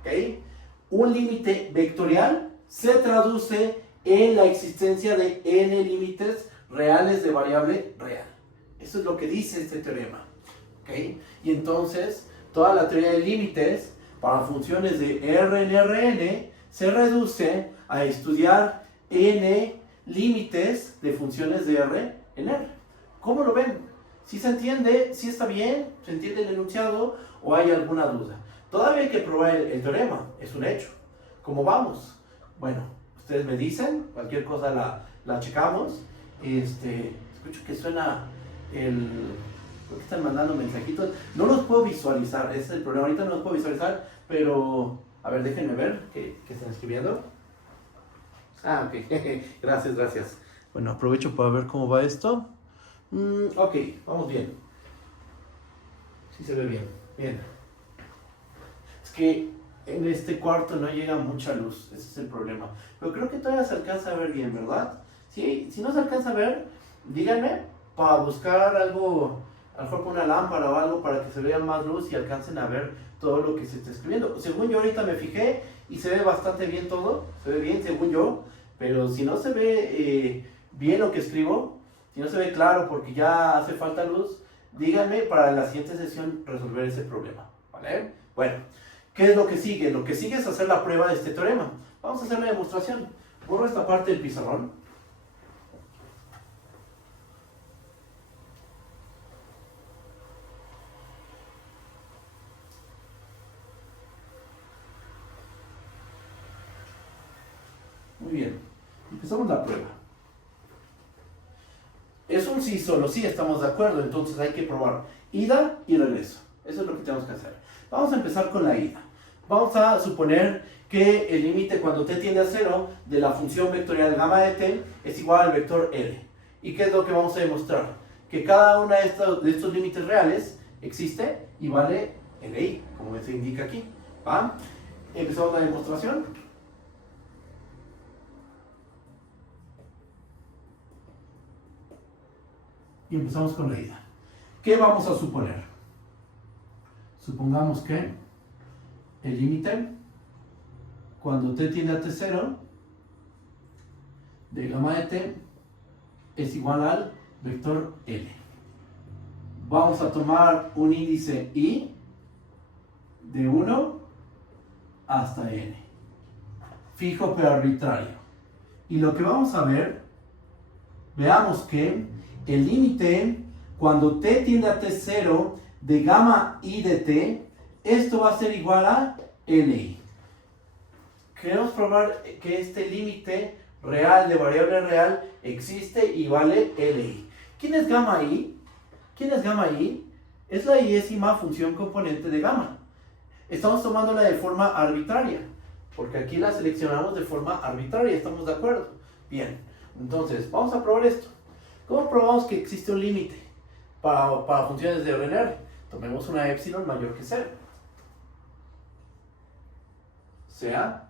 ¿Okay? Un límite vectorial se traduce en la existencia de n límites reales de variable real. Eso es lo que dice este teorema. ¿Okay? Y entonces, toda la teoría de límites para funciones de R en Rn se reduce a estudiar n límites de funciones de R en R. ¿Cómo lo ven? ¿Sí se entiende? ¿Sí está bien? ¿Se entiende el enunciado? ¿O hay alguna duda? Todavía hay que probar el teorema. Es un hecho. ¿Cómo vamos? Bueno, ustedes me dicen. Cualquier cosa la checamos. Escucho que suena creo que están mandando mensajitos. No los puedo visualizar, ese es el problema. Ahorita no los puedo visualizar, pero a ver, déjenme ver qué están escribiendo. Ah, ok. Gracias. Bueno, aprovecho para ver cómo va esto. Ok, vamos bien. Sí se ve bien. Bien. Es que en este cuarto no llega mucha luz, ese es el problema. Pero creo que todavía se alcanza a ver bien, ¿verdad? Sí, si no se alcanza a ver, díganme para buscar algo, a lo mejor con una lámpara o algo para que se vea más luz y alcancen a ver todo lo que se está escribiendo. Según yo ahorita me fijé y se ve bastante bien todo, se ve bien según yo, pero si no se ve bien lo que escribo, si no se ve claro porque ya hace falta luz, díganme para la siguiente sesión resolver ese problema, ¿vale? Bueno, ¿qué es lo que sigue? Lo que sigue es hacer la prueba de este teorema. Vamos a hacer la demostración. Borro esta parte del pizarrón. Muy bien, empezamos la prueba. Es un sí, solo sí, estamos de acuerdo, entonces hay que probar ida y regreso. Eso es lo que tenemos que hacer. Vamos a empezar con la ida. Vamos a suponer que el límite cuando t tiende a 0 de la función vectorial gamma de t es igual al vector L. ¿Y qué es lo que vamos a demostrar? Que cada uno de estos límites reales existe y vale Li, como se indica aquí. ¿Va? Empezamos la demostración. Y empezamos con la ida. ¿Qué vamos a suponer? Supongamos que el límite, cuando t tiende a t0, de gamma de t es igual al vector L. Vamos a tomar un índice I de 1 hasta n. Fijo pero arbitrario. Y lo que vamos a ver, veamos que el límite, cuando t tiende a t0 de gamma I de t, esto va a ser igual a Li. Queremos probar que este límite real de variable real existe y vale Li. ¿Quién es gamma I? ¿Quién es gamma I? Es la iésima función componente de gamma. Estamos tomándola de forma arbitraria, porque aquí la seleccionamos de forma arbitraria, ¿estamos de acuerdo? Bien, entonces vamos a probar esto. ¿Cómo probamos que existe un límite para funciones de RNR? Tomemos una epsilon mayor que 0. Sea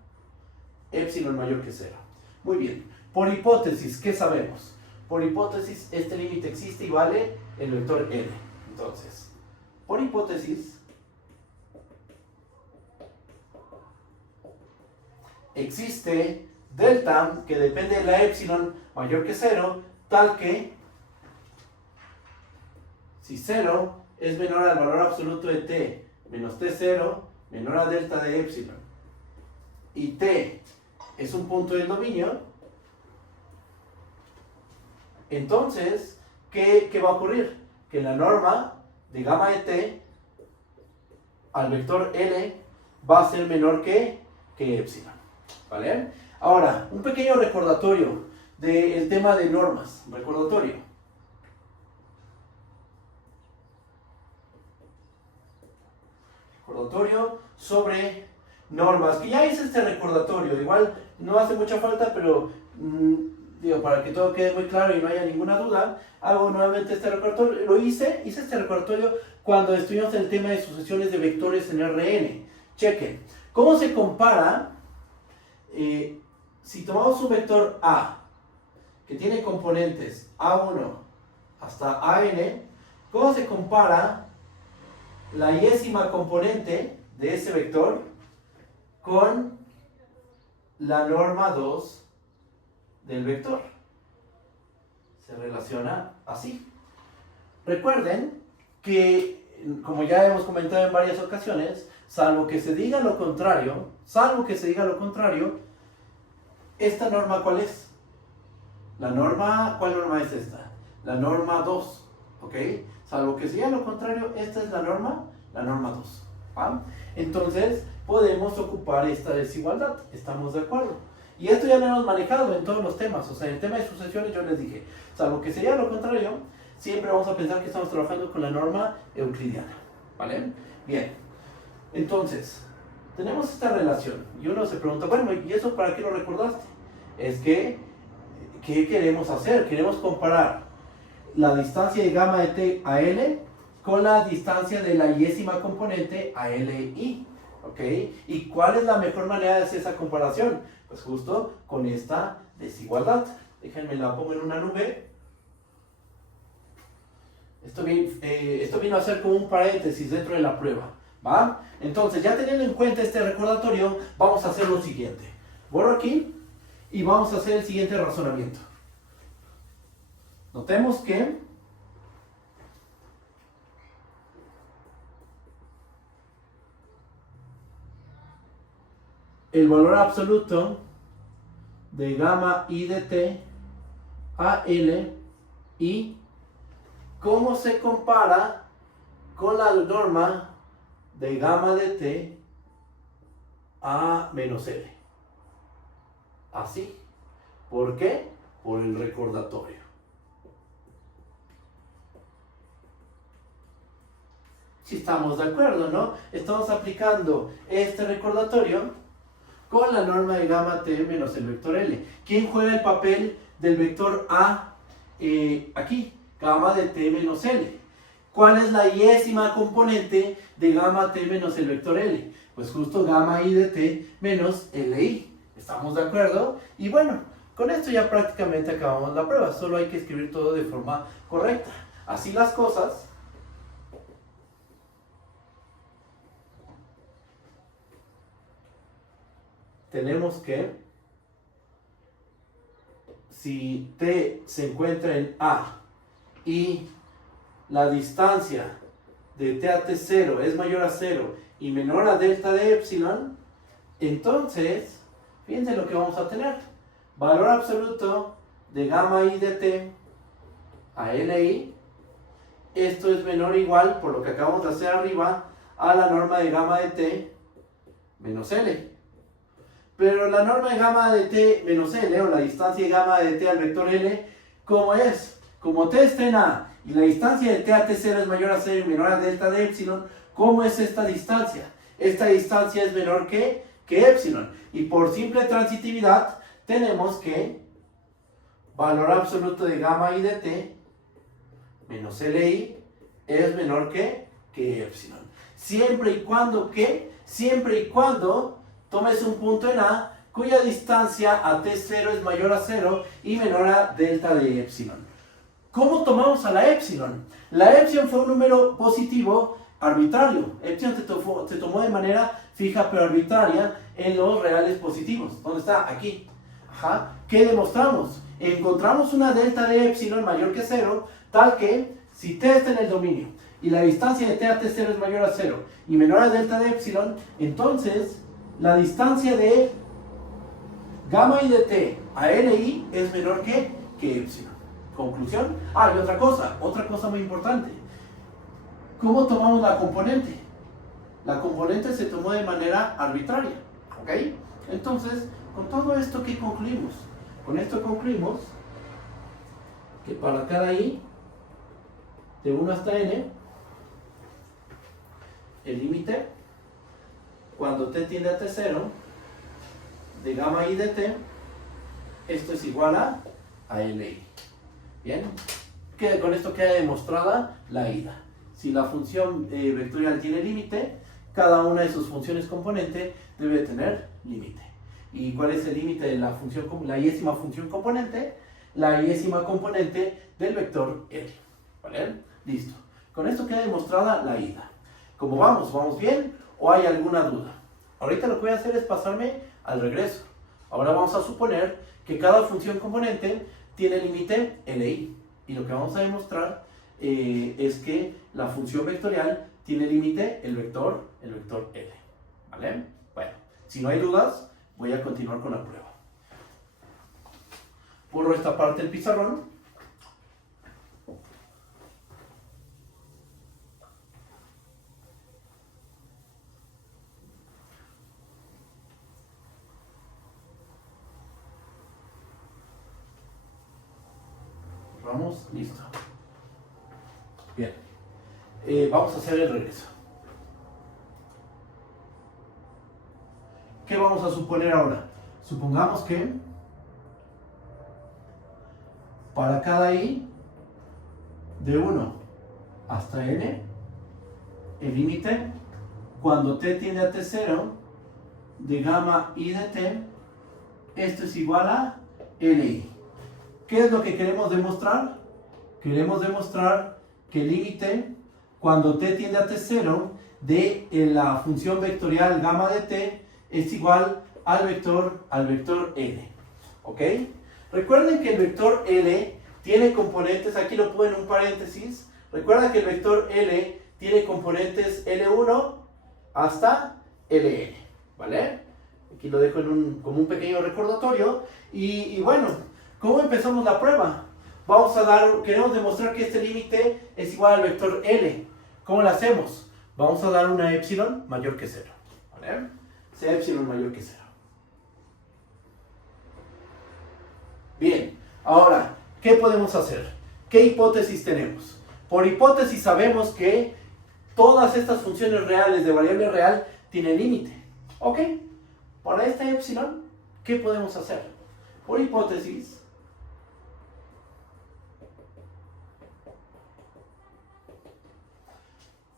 epsilon mayor que 0. Muy bien. Por hipótesis, ¿qué sabemos? Por hipótesis, este límite existe y vale el vector L. Entonces, por hipótesis, existe delta que depende de la epsilon mayor que 0, tal que si 0 es menor al valor absoluto de t menos t0 menor a delta de epsilon y t es un punto del dominio, entonces, ¿qué va a ocurrir? Que la norma de gamma de t al vector L va a ser menor que epsilon. ¿Vale? Ahora, un pequeño recordatorio del tema de normas. Recordatorio. Recordatorio sobre normas. Que ya hice este recordatorio. Igual no hace mucha falta, pero digo, para que todo quede muy claro y no haya ninguna duda, hago nuevamente este recordatorio. Hice este recordatorio cuando estuvimos en el tema de sucesiones de vectores en Rn. Chequen. ¿Cómo se compara? Si tomamos un vector A que tiene componentes A1 hasta AN, ¿cómo se compara la iésima componente de ese vector con la norma 2 del vector? Se relaciona así. Recuerden que, como ya hemos comentado en varias ocasiones, salvo que se diga lo contrario, ¿esta norma cuál es? ¿Cuál norma es esta? La norma 2, ¿ok? Salvo que se diga lo contrario, esta es la norma 2, ¿va? Entonces, podemos ocupar esta desigualdad, ¿estamos de acuerdo? Y esto ya lo hemos manejado en todos los temas, o sea, en el tema de sucesiones yo les dije, salvo que se diga lo contrario, siempre vamos a pensar que estamos trabajando con la norma euclidiana, ¿vale? Bien, entonces, tenemos esta relación y uno se pregunta, bueno, ¿y eso para qué lo recordaste? Es que, ¿qué queremos hacer? Queremos comparar la distancia de gamma de t a L con la distancia de la iésima componente a Li, ¿ok? ¿Y cuál es la mejor manera de hacer esa comparación? Pues justo con esta desigualdad. Déjenme la pongo en una nube. Esto vino a ser como un paréntesis dentro de la prueba, ¿va? Entonces, ya teniendo en cuenta este recordatorio, vamos a hacer lo siguiente. Borro aquí y vamos a hacer el siguiente razonamiento. Notemos que el valor absoluto de gamma I de t a L y cómo se compara con la norma de gamma de t a menos L. Así. ¿Por qué? Por el recordatorio. Si estamos de acuerdo, ¿no? Estamos aplicando este recordatorio con la norma de gamma t menos el vector L. ¿Quién juega el papel del vector A aquí? Gamma de t menos L. ¿Cuál es la iésima componente de gamma t menos el vector L? Pues justo gamma I de t menos Li. ¿Estamos de acuerdo? Y bueno, con esto ya prácticamente acabamos la prueba. Solo hay que escribir todo de forma correcta. Así las cosas, tenemos que, si t se encuentra en A y la distancia de t a t0 es mayor a 0 y menor a delta de epsilon, entonces, fíjense lo que vamos a tener. Valor absoluto de gamma i de t a li. Esto es menor o igual, por lo que acabamos de hacer arriba, a la norma de gamma de t menos L. Pero la norma de gamma de t menos L, o la distancia de gamma de t al vector L, ¿cómo es? Como t está en A y la distancia de t a t0 es mayor a 0 y menor a delta de epsilon, ¿cómo es esta distancia? Esta distancia es menor que epsilon. Y por simple transitividad, tenemos que valor absoluto de gamma i de t menos Li es menor que epsilon. Siempre y cuando tomes un punto en A cuya distancia a t0 es mayor a 0 y menor a delta de epsilon. ¿Cómo tomamos a la epsilon? La epsilon fue un número positivo arbitrario. Epsilon se tomó de manera fija pero arbitraria en los reales positivos. ¿Dónde está? Aquí. Ajá. ¿Qué demostramos? Encontramos una delta de epsilon mayor que 0, tal que si t está en el dominio y la distancia de t a t0 es mayor a 0 y menor a delta de epsilon, entonces la distancia de gamma i de t a li es menor que epsilon. Conclusión. Y otra cosa muy importante. ¿Cómo tomamos la componente? La componente se tomó de manera arbitraria, ¿ok? Entonces, con todo esto, ¿qué concluimos? Con esto concluimos que para cada i, de 1 hasta n, el límite, cuando t tiende a t0, de gamma i de t, esto es igual a li. Bien, con esto queda demostrada la ida. Si la función vectorial tiene límite, cada una de sus funciones componente debe tener límite. ¿Y cuál es el límite de la función, la iésima función componente? La iésima componente del vector L. ¿Vale? Listo. Con esto queda demostrada la ida. ¿Cómo vamos? ¿Vamos bien? ¿O hay alguna duda? Ahorita lo que voy a hacer es pasarme al regreso. Ahora vamos a suponer que cada función componente tiene límite Li. Y lo que vamos a demostrar es que la función vectorial tiene límite el vector L. ¿Vale? Bueno, si no hay dudas, voy a continuar con la prueba. Borro esta parte del pizarrón. Vamos, listo. Bien. Vamos a hacer el regreso. ¿Qué vamos a suponer ahora? Supongamos que para cada i de 1 hasta n, el límite cuando t tiende a t0 de gamma i de t, esto es igual a li. ¿Qué es lo que queremos demostrar? Queremos demostrar que el límite cuando t tiende a t0 de la función vectorial gamma de t es igual al vector L. ¿Ok? Recuerden que el vector L tiene componentes, aquí lo pongo en un paréntesis. Recuerda que el vector L tiene componentes L1 hasta Ln. ¿Vale? Aquí lo dejo como un pequeño recordatorio. Y bueno, ¿cómo empezamos la prueba? Queremos demostrar que este límite es igual al vector L. ¿Cómo lo hacemos? Vamos a dar una epsilon mayor que 0. ¿Vale? Sea epsilon mayor que 0. Bien, ahora, ¿qué podemos hacer? ¿Qué hipótesis tenemos? Por hipótesis sabemos que todas estas funciones reales de variable real tienen límite. ¿Ok? Para esta epsilon, ¿qué podemos hacer? Por hipótesis,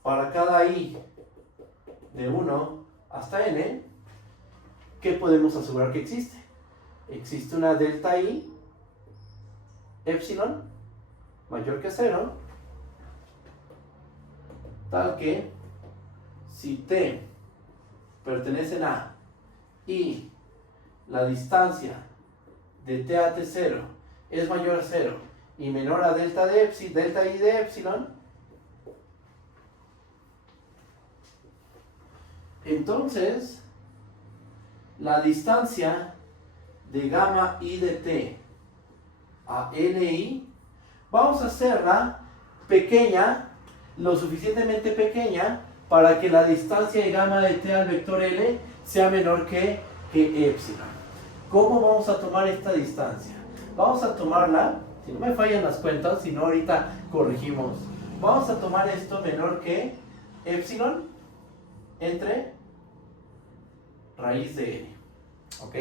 para cada i de 1 hasta n, ¿qué podemos asegurar que existe? Existe una delta i epsilon mayor que 0, tal que si t pertenece a i la distancia de t a t0 es mayor a 0 y menor a delta I de epsilon, entonces la distancia de gamma I de t a Li, vamos a hacerla pequeña, lo suficientemente pequeña para que la distancia de gamma de t al vector L sea menor que epsilon. ¿Cómo vamos a tomar esta distancia? Vamos a tomarla, si no me fallan las cuentas, si no ahorita corregimos, vamos a tomar esto menor que epsilon entre raíz de n, ¿ok?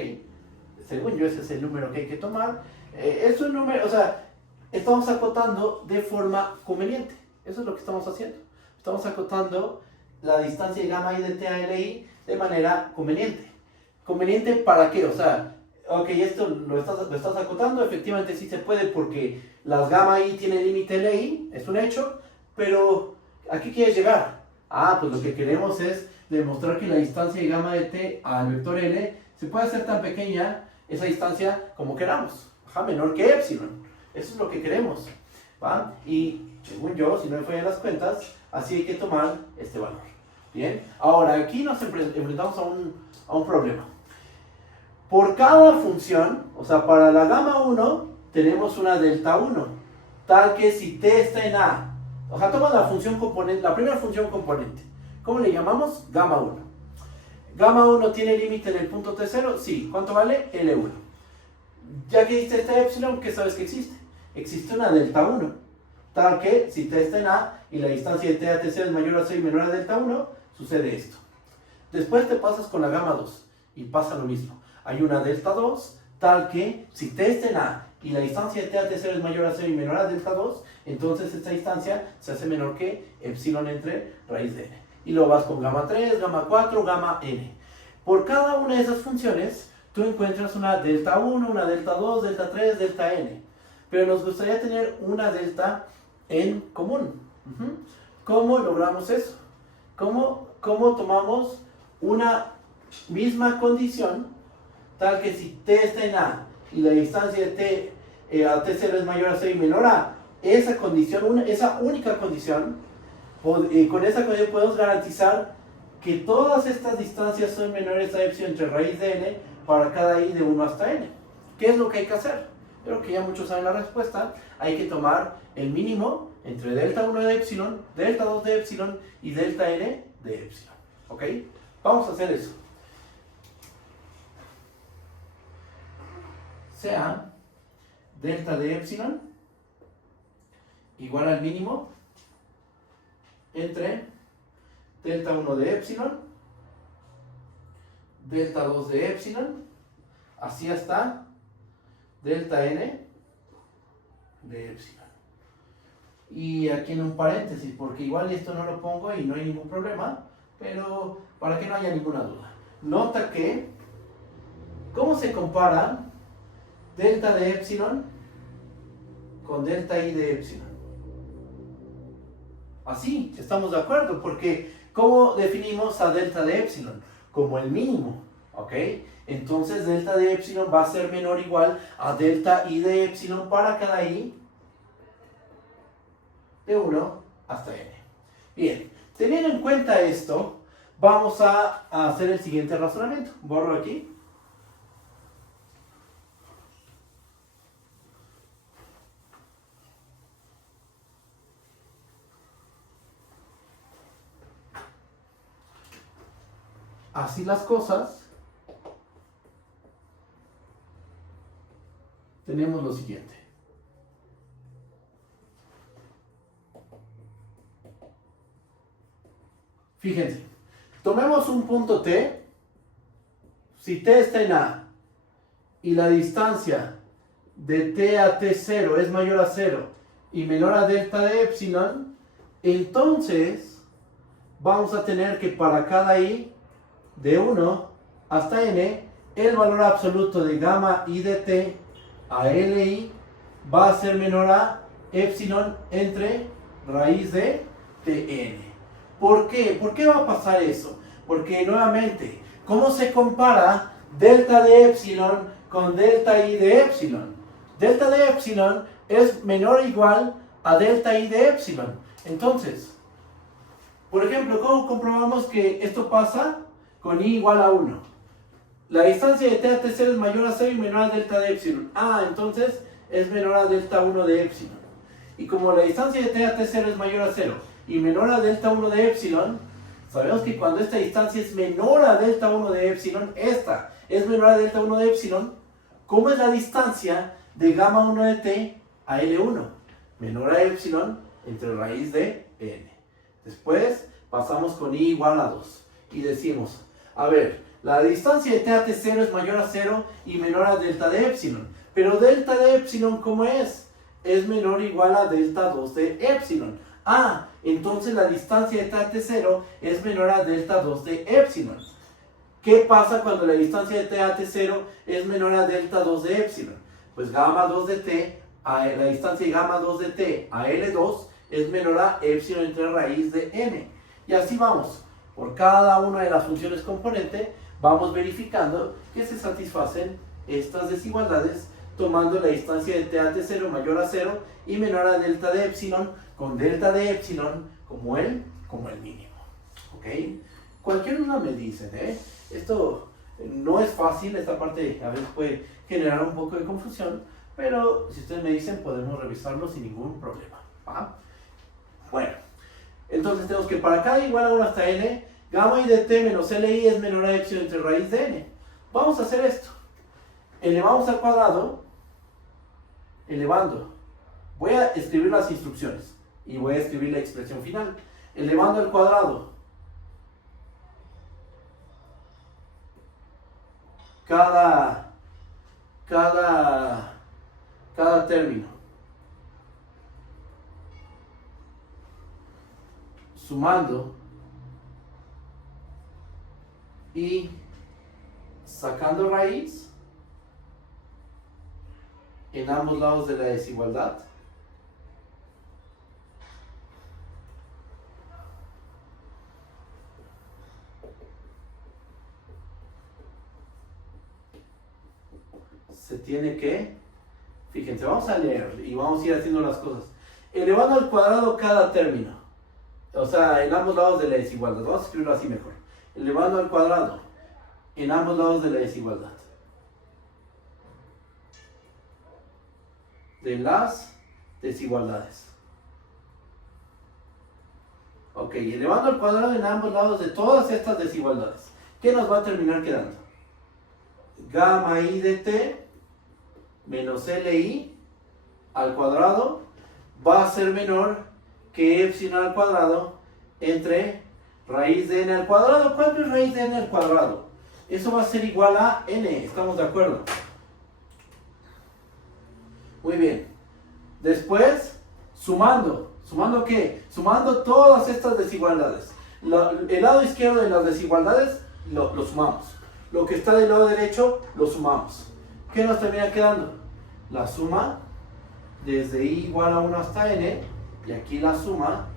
Según yo ese es el número que hay que tomar. Es un número, o sea, estamos acotando de forma conveniente. Eso es lo que estamos haciendo. Estamos acotando la distancia de gamma I de t a Li de manera conveniente. ¿Conveniente para qué? O sea, ok, esto lo estás acotando, efectivamente sí se puede porque las gamma I tienen límite Li, es un hecho, pero ¿a qué quieres llegar? Pues lo que queremos es demostrar que la distancia de gamma de t al vector L se puede hacer tan pequeña, esa distancia, como queramos. Menor que epsilon. Eso es lo que queremos, ¿va? Y según yo, si no me fallan las cuentas, así hay que tomar este valor. Bien, ahora aquí nos enfrentamos a un problema. Por cada función, o sea, para la gamma 1 tenemos una delta 1, tal que si t está en A, o sea, toma la función componente, la primera función componente. ¿Cómo le llamamos? Gamma 1. Gamma 1 tiene límite en el punto T0, sí. ¿Cuánto vale? L1. Ya que existe este epsilon, ¿qué sabes que existe? Existe una delta 1, tal que si t está en A y la distancia de t a t0 es mayor a 0 y menor a delta 1, sucede esto. Después te pasas con la gamma 2 y pasa lo mismo. Hay una delta 2, tal que si t está en A y la distancia de t a t0 es mayor a 0 y menor a delta 2, entonces esta distancia se hace menor que epsilon entre raíz de n. Y luego vas con gamma 3, gamma 4, gamma n. Por cada una de esas funciones, tú encuentras una delta 1, una delta 2, delta 3, delta n. Pero nos gustaría tener una delta en común. ¿Cómo logramos eso? ¿Cómo tomamos una misma condición, tal que si t está en A y la distancia de t a t0 es mayor a 0 y menor a esa condición, esa única condición, con esa condición podemos garantizar que todas estas distancias son menores a epsilon entre raíz de n para cada I de 1 hasta n. ¿Qué es lo que hay que hacer? Creo que ya muchos saben la respuesta. Hay que tomar el mínimo entre delta 1 de epsilon, delta 2 de epsilon y delta n de epsilon. ¿Ok? Vamos a hacer eso. Sea delta de epsilon igual al mínimo entre delta 1 de epsilon, delta 2 de epsilon, así hasta delta n de epsilon. Y aquí en un paréntesis, porque igual esto no lo pongo y no hay ningún problema, pero para que no haya ninguna duda. Nota que, ¿cómo se compara delta de epsilon con delta I de epsilon? Así, estamos de acuerdo, porque ¿cómo definimos a delta de epsilon? Como el mínimo, ¿ok? Entonces delta de epsilon va a ser menor o igual a delta I de epsilon para cada I de 1 hasta n. Bien, teniendo en cuenta esto, vamos a hacer el siguiente razonamiento. Borro aquí. Así las cosas, tenemos lo siguiente. Fíjense, tomemos un punto T. Si T está en A y la distancia de T a T0 es mayor a 0 y menor a delta de epsilon, entonces vamos a tener que para cada I de 1 hasta n, el valor absoluto de gamma I de t a Li va a ser menor a epsilon entre raíz de Tn. ¿Por qué? ¿Por qué va a pasar eso? Porque nuevamente, ¿cómo se compara delta de epsilon con delta i de epsilon. Delta de epsilon es menor o igual a delta i de epsilon. Entonces, por ejemplo, ¿cómo comprobamos que esto pasa con i igual a 1? La distancia de t a t0 es mayor a 0 y menor a delta de epsilon. Ah, entonces es menor a delta 1 de epsilon. Y como la distancia de t a t0 es mayor a 0 y menor a delta 1 de epsilon, sabemos que cuando esta distancia es menor a delta 1 de epsilon, esta es menor a delta 1 de epsilon, ¿cómo es la distancia de gamma 1 de t a L1? Menor a epsilon entre raíz de n. Después pasamos con i igual a 2 y decimos, a ver, la distancia de t a t0 es mayor a 0 y menor a delta de epsilon. Pero delta de epsilon, ¿cómo es? Es menor o igual a delta 2 de epsilon. Ah, entonces la distancia de t a t0 es menor a delta 2 de epsilon. ¿Qué pasa cuando la distancia de t a t0 es menor a delta 2 de epsilon? Pues gamma 2 de t, la distancia de gamma 2 de t a L2 es menor a epsilon entre raíz de n. Y así vamos. Por cada una de las funciones componente, vamos verificando que se satisfacen estas desigualdades tomando la distancia de t a t0 mayor a 0 y menor a delta de epsilon con delta de epsilon como el mínimo. ¿Ok? Cualquier una me dicen, esto no es fácil, esta parte a veces puede generar un poco de confusión, pero si ustedes me dicen podemos revisarlo sin ningún problema. ¿Va? Bueno, entonces tenemos que para cada igual a 1 hasta n, gamma i de t menos li es menor a epsilon entre raíz de n. Vamos a hacer esto. Elevamos al cuadrado, elevando. Voy a escribir las instrucciones y voy a escribir la expresión final. Elevando al cuadrado cada término, sumando y sacando raíz en ambos lados de la desigualdad. Se tiene que, fíjense, vamos a leer y vamos a ir haciendo las cosas. Elevando al cuadrado cada término, o sea, en ambos lados de la desigualdad. Vamos a escribirlo así mejor. Elevando al cuadrado en ambos lados de la desigualdad. De las desigualdades. Ok, elevando al cuadrado en ambos lados de todas estas desigualdades. ¿Qué nos va a terminar quedando? Gamma i de t menos li al cuadrado va a ser menor que epsilon al cuadrado entre raíz de n al cuadrado. ¿Cuánto es raíz de n al cuadrado? Eso va a ser igual a n, ¿estamos de acuerdo? Muy bien. Después, sumando. ¿Sumando qué? Sumando todas estas desigualdades. El lado izquierdo de las desigualdades lo sumamos. Lo que está del lado derecho lo sumamos. ¿Qué nos termina quedando? La suma desde i igual a 1 hasta n. Y aquí la suma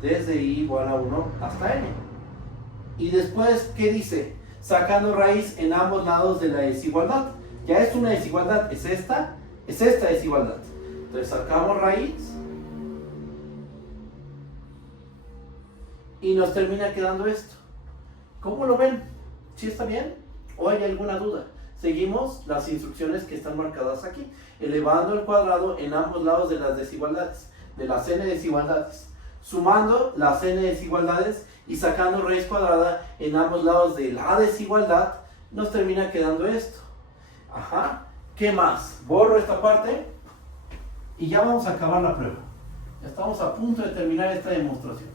desde i igual a 1 hasta n. Y después, ¿qué dice? Sacando raíz en ambos lados de la desigualdad. Ya es una desigualdad, es esta desigualdad. Entonces sacamos raíz y nos termina quedando esto. ¿Cómo lo ven? ¿Sí está bien? ¿O hay alguna duda? Seguimos las instrucciones que están marcadas aquí. Elevando al cuadrado en ambos lados de las desigualdades, de las n desigualdades. Sumando las n desigualdades y sacando raíz cuadrada en ambos lados de la desigualdad, nos termina quedando esto. Ajá. ¿Qué más? Borro esta parte y ya vamos a acabar la prueba. Ya estamos a punto de terminar esta demostración.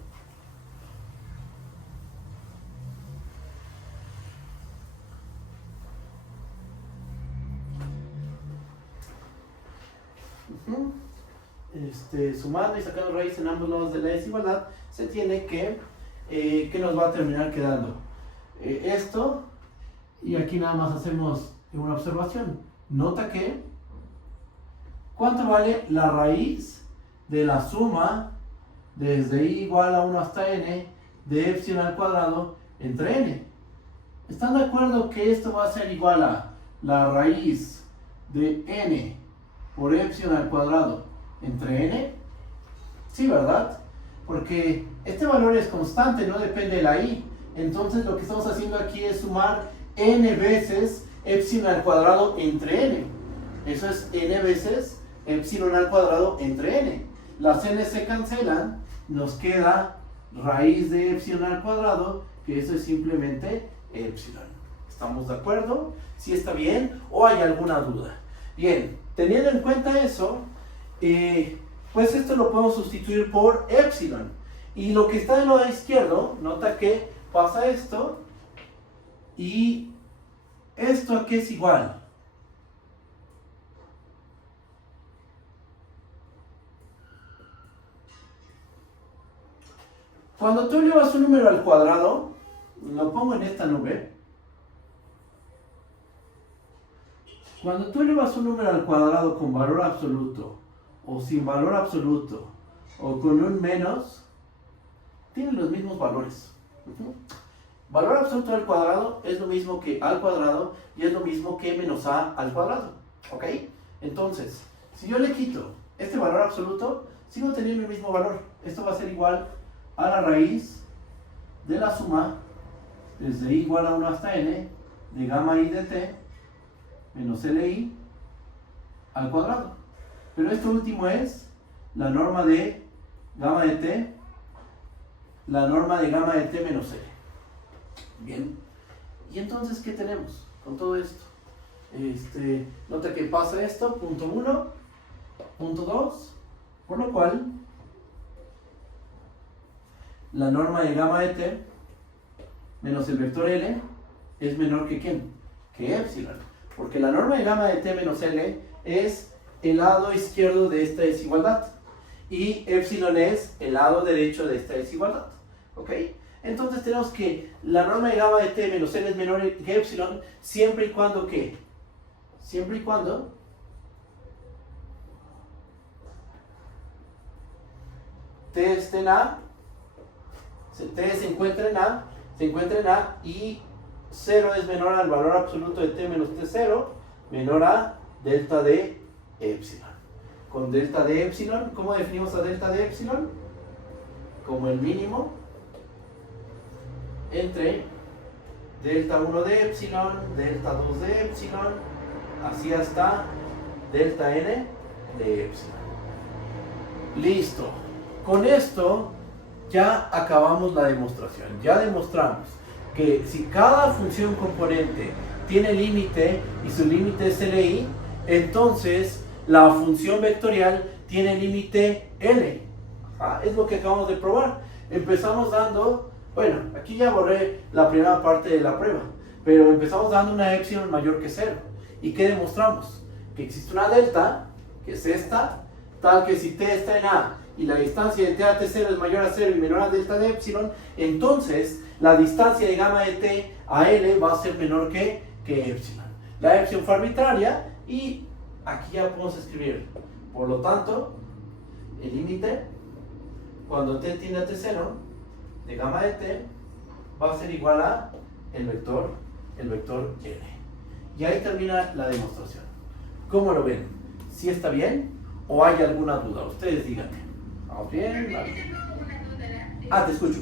Sumando y sacando raíz en ambos lados de la desigualdad, se tiene que nos va a terminar quedando esto, y aquí nada más hacemos una observación. Nota que ¿cuánto vale la raíz de la suma desde i igual a 1 hasta n de epsilon al cuadrado entre n? ¿Están de acuerdo que esto va a ser igual a la raíz de n por epsilon al cuadrado entre n? Sí, ¿verdad? Porque este valor es constante, no depende de la i. Entonces lo que estamos haciendo aquí es sumar n veces epsilon al cuadrado entre n. Eso es n veces epsilon al cuadrado entre n. Las n se cancelan, nos queda raíz de epsilon al cuadrado, que eso es simplemente epsilon. ¿Estamos de acuerdo? ¿Sí está bien o hay alguna duda? Bien, teniendo en cuenta eso, pues esto lo podemos sustituir por epsilon. Y lo que está del lado izquierdo, nota que pasa esto y esto aquí es igual. Cuando tú elevas un número al cuadrado, lo pongo en esta nube. Cuando tú elevas un número al cuadrado con valor absoluto, o sin valor absoluto, o con un menos, tienen los mismos valores. Valor absoluto al cuadrado es lo mismo que al cuadrado y es lo mismo que menos a al cuadrado. ¿Ok? Entonces, si yo le quito este valor absoluto, sigo teniendo el mismo valor. Esto va a ser igual a la raíz de la suma desde i igual a 1 hasta n de gamma i de t menos li al cuadrado. Pero esto último es la norma de gamma de t, la norma de gamma de t menos l. Bien. ¿Y entonces qué tenemos con todo esto? Nota que pasa esto, punto 1, punto 2, por lo cual la norma de gamma de t menos el vector L es menor que ¿quién? Que epsilon. Porque la norma de gamma de t menos L es el lado izquierdo de esta desigualdad. Y epsilon es el lado derecho de esta desigualdad. ¿Ok? Entonces tenemos que la norma de gamma de t menos L es menor que epsilon siempre y cuando ¿qué? Siempre y cuando t esté en A, t se encuentra en A y 0 es menor al valor absoluto de t menos t0 menor a delta de epsilon. Con delta de epsilon, ¿cómo definimos a delta de epsilon? Como el mínimo entre delta 1 de epsilon, delta 2 de epsilon, así hasta delta n de epsilon. Listo. Con esto ya acabamos la demostración. Ya demostramos que si cada función componente tiene límite y su límite es li, entonces la función vectorial tiene límite L. Es lo que acabamos de probar. Empezamos dando, bueno, aquí ya borré la primera parte de la prueba, pero empezamos dando una epsilon mayor que 0. ¿Y qué demostramos? Que existe una delta, que es esta, tal que si t está en A y la distancia de t a t0 es mayor a 0 y menor a delta de epsilon, entonces la distancia de gamma de t a L va a ser menor que epsilon. La epsilon fue arbitraria y aquí ya podemos escribir. Por lo tanto, el límite cuando t tiende a t0 de gamma de t va a ser igual a el vector L. Y ahí termina la demostración. ¿Cómo lo ven? ¿Sí está bien o hay alguna duda? Ustedes díganme. ¿Vamos bien? Vale. Ah, te escucho.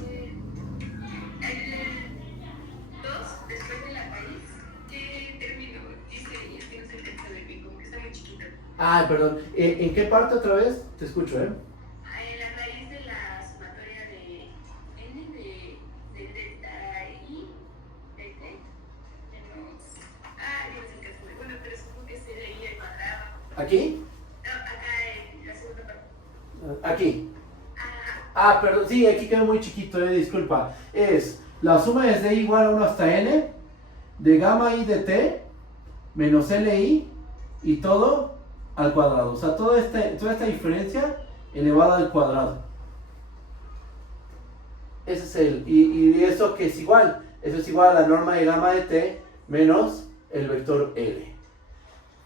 Ah, perdón. ¿En qué parte otra vez? Te escucho, ¿eh? La raíz de la sumatoria de n de delta i de t menos Dios mío, bueno, pero supongo que sería i al cuadrado. ¿Aquí? No, acá en la segunda parte. Aquí. Ah, perdón, sí, aquí quedó muy chiquito, disculpa. Es la suma desde i igual a 1 hasta n de gamma i de t menos li y todo al cuadrado. O sea, toda esta diferencia elevada al cuadrado. Ese es y eso que es igual. Eso es igual a la norma de gamma de t menos el vector L.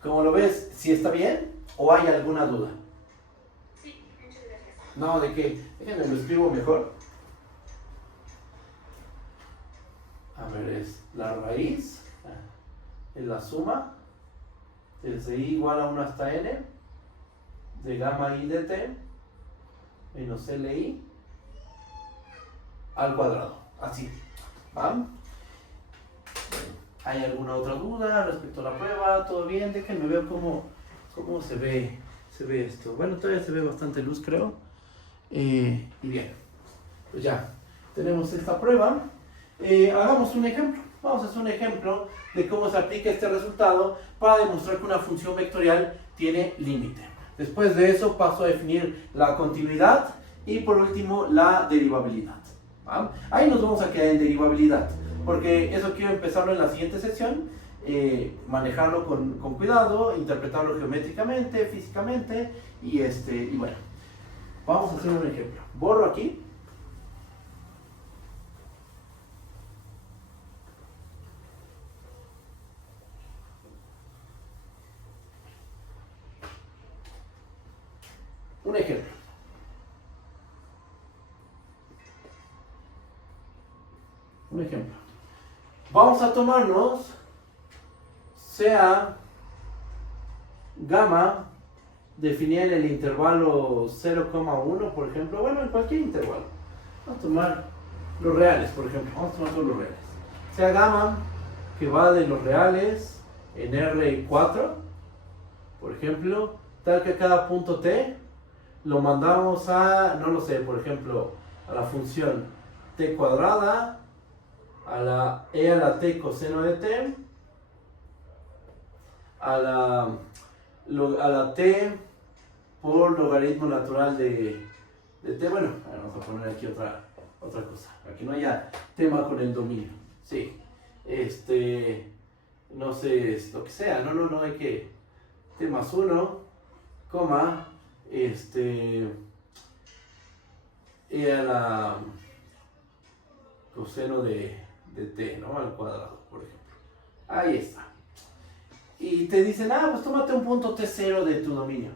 ¿Cómo lo ves? ¿Sí está bien o hay alguna duda? Sí, muchas gracias. No, ¿de qué? Déjenme lo escribo mejor. A ver, es la raíz, es la suma, desde i igual a 1 hasta n, de gamma i de t, menos li, al cuadrado, así, ¿va? ¿Hay alguna otra duda respecto a la prueba? ¿Todo bien? Déjenme ver cómo se ve esto. Bueno, todavía se ve bastante luz, creo. Y bien, pues ya tenemos esta prueba. Hagamos un ejemplo. Vamos a hacer un ejemplo de cómo se aplica este resultado para demostrar que una función vectorial tiene límite. Después de eso paso a definir la continuidad y por último la derivabilidad. ¿Va? Ahí nos vamos a quedar en derivabilidad, porque eso quiero empezarlo en la siguiente sesión, manejarlo con cuidado, interpretarlo geométricamente, físicamente y bueno, vamos a hacer un ejemplo. Borro aquí. Un ejemplo. Un ejemplo. Vamos a tomarnos sea gamma definida en el intervalo 0,1, por ejemplo. Bueno, en cualquier intervalo. Vamos a tomar los reales, por ejemplo. Vamos a tomar todos los reales. Sea gamma que va de los reales en R4, por ejemplo, tal que cada punto t lo mandamos a, no lo sé, por ejemplo, a la función t cuadrada, a la e a la t coseno de t, a la t por logaritmo natural de t. Bueno, vamos a poner aquí otra cosa, para que no haya tema con el dominio. Sí, no sé, lo que sea, no hay que, t más 1, coma, e a la coseno de t, ¿no? Al cuadrado, por ejemplo. Ahí está. Y te dicen, pues tómate un punto t0 de tu dominio.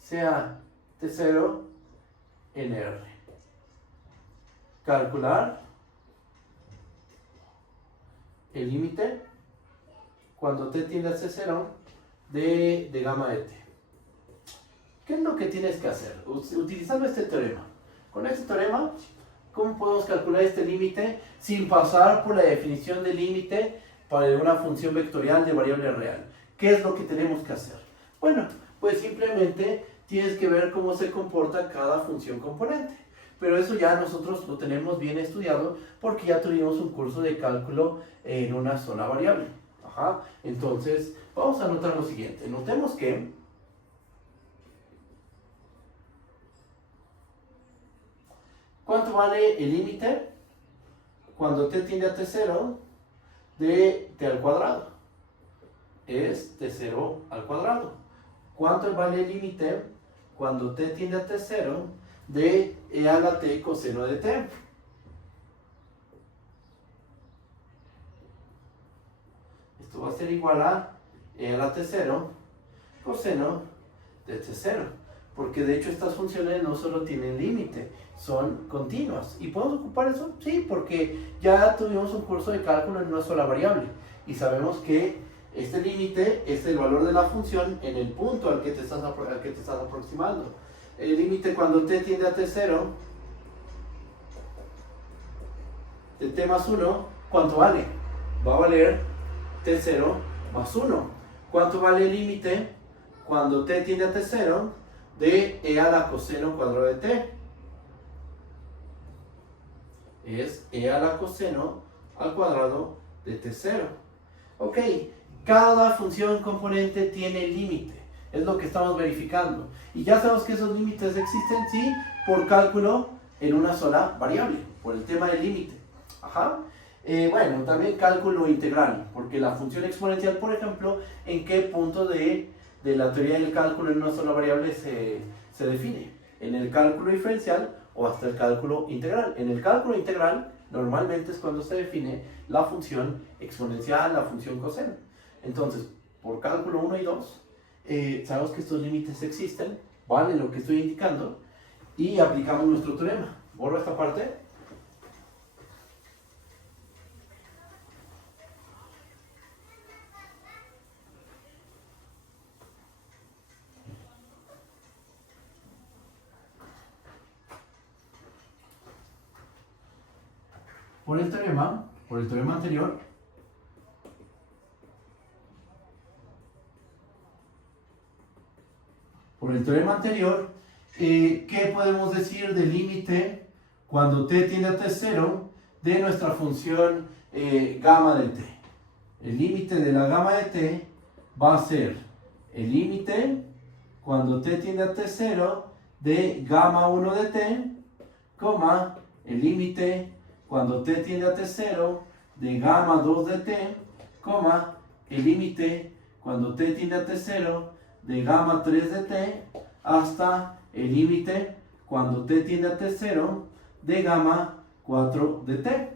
Sea t0 en R. Calcular el límite cuando t tiende a c0 de gamma de t. ¿Qué es lo que tienes que hacer? Utilizando este teorema. Con este teorema, ¿cómo podemos calcular este límite sin pasar por la definición de límite para una función vectorial de variable real? ¿Qué es lo que tenemos que hacer? Bueno, pues simplemente tienes que ver cómo se comporta cada función componente. Pero eso ya nosotros lo tenemos bien estudiado porque ya tuvimos un curso de cálculo en una sola variable. Ajá. Entonces, vamos a notar lo siguiente. Notemos que ¿cuánto vale el límite cuando t tiende a t0 de t al cuadrado? Es t0 al cuadrado. ¿Cuánto vale el límite cuando t tiende a t0 de e a la t coseno de t? Esto va a ser igual a e a la t0 coseno de t0. Porque de hecho estas funciones no solo tienen límite, son continuas. ¿Y podemos ocupar eso? Sí, porque ya tuvimos un curso de cálculo en una sola variable. Y sabemos que este límite es el valor de la función en el punto al que te estás aproximando. El límite cuando t tiende a t0 de t más 1, ¿cuánto vale? Va a valer t0 más 1. ¿Cuánto vale el límite cuando t tiende a t0 de e a la coseno cuadrado de t? Es e a la coseno al cuadrado de t0. Ok, cada función componente tiene límite. Es lo que estamos verificando. Y ya sabemos que esos límites existen, sí, por cálculo en una sola variable, por el tema del límite. Ajá. Bueno, también cálculo integral, porque la función exponencial, por ejemplo, ¿en qué punto de la teoría del cálculo en una sola variable se define? ¿En el cálculo diferencial o hasta el cálculo integral? En el cálculo integral, normalmente es cuando se define la función exponencial, la función coseno. Entonces, por cálculo 1 y 2, sabemos que estos límites existen, vale lo que estoy indicando, y aplicamos nuestro teorema. Borro esta parte. por el teorema anterior, ¿qué podemos decir del límite cuando t tiende a t0 de nuestra función gamma de t? El límite de la gamma de t va a ser el límite cuando t tiende a t0 de gamma 1 de t, coma, el límite cuando t tiende a t0 de gamma 2 de t, coma, el límite cuando t tiende a t0 de gamma 3 de t, hasta el límite cuando t tiende a t0 de gamma 4 de t.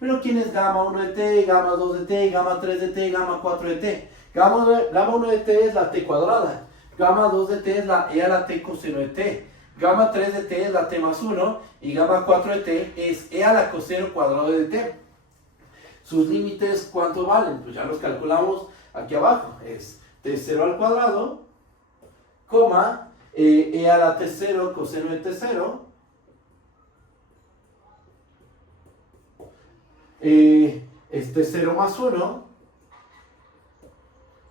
Pero ¿quién es gamma 1 de t, gamma 2 de t, gamma 3 de t, gamma 4 de t? Gamma 1 de t es la t cuadrada, gamma 2 de t es la e a la t coseno de t, gamma 3 de t es la t más 1 y gamma 4 de t es e a la coseno cuadrado de t. Sus límites, ¿cuánto valen? Pues ya los calculamos aquí abajo. Es t0 al cuadrado, coma, e a la t0 coseno de t0, es t0 más 1,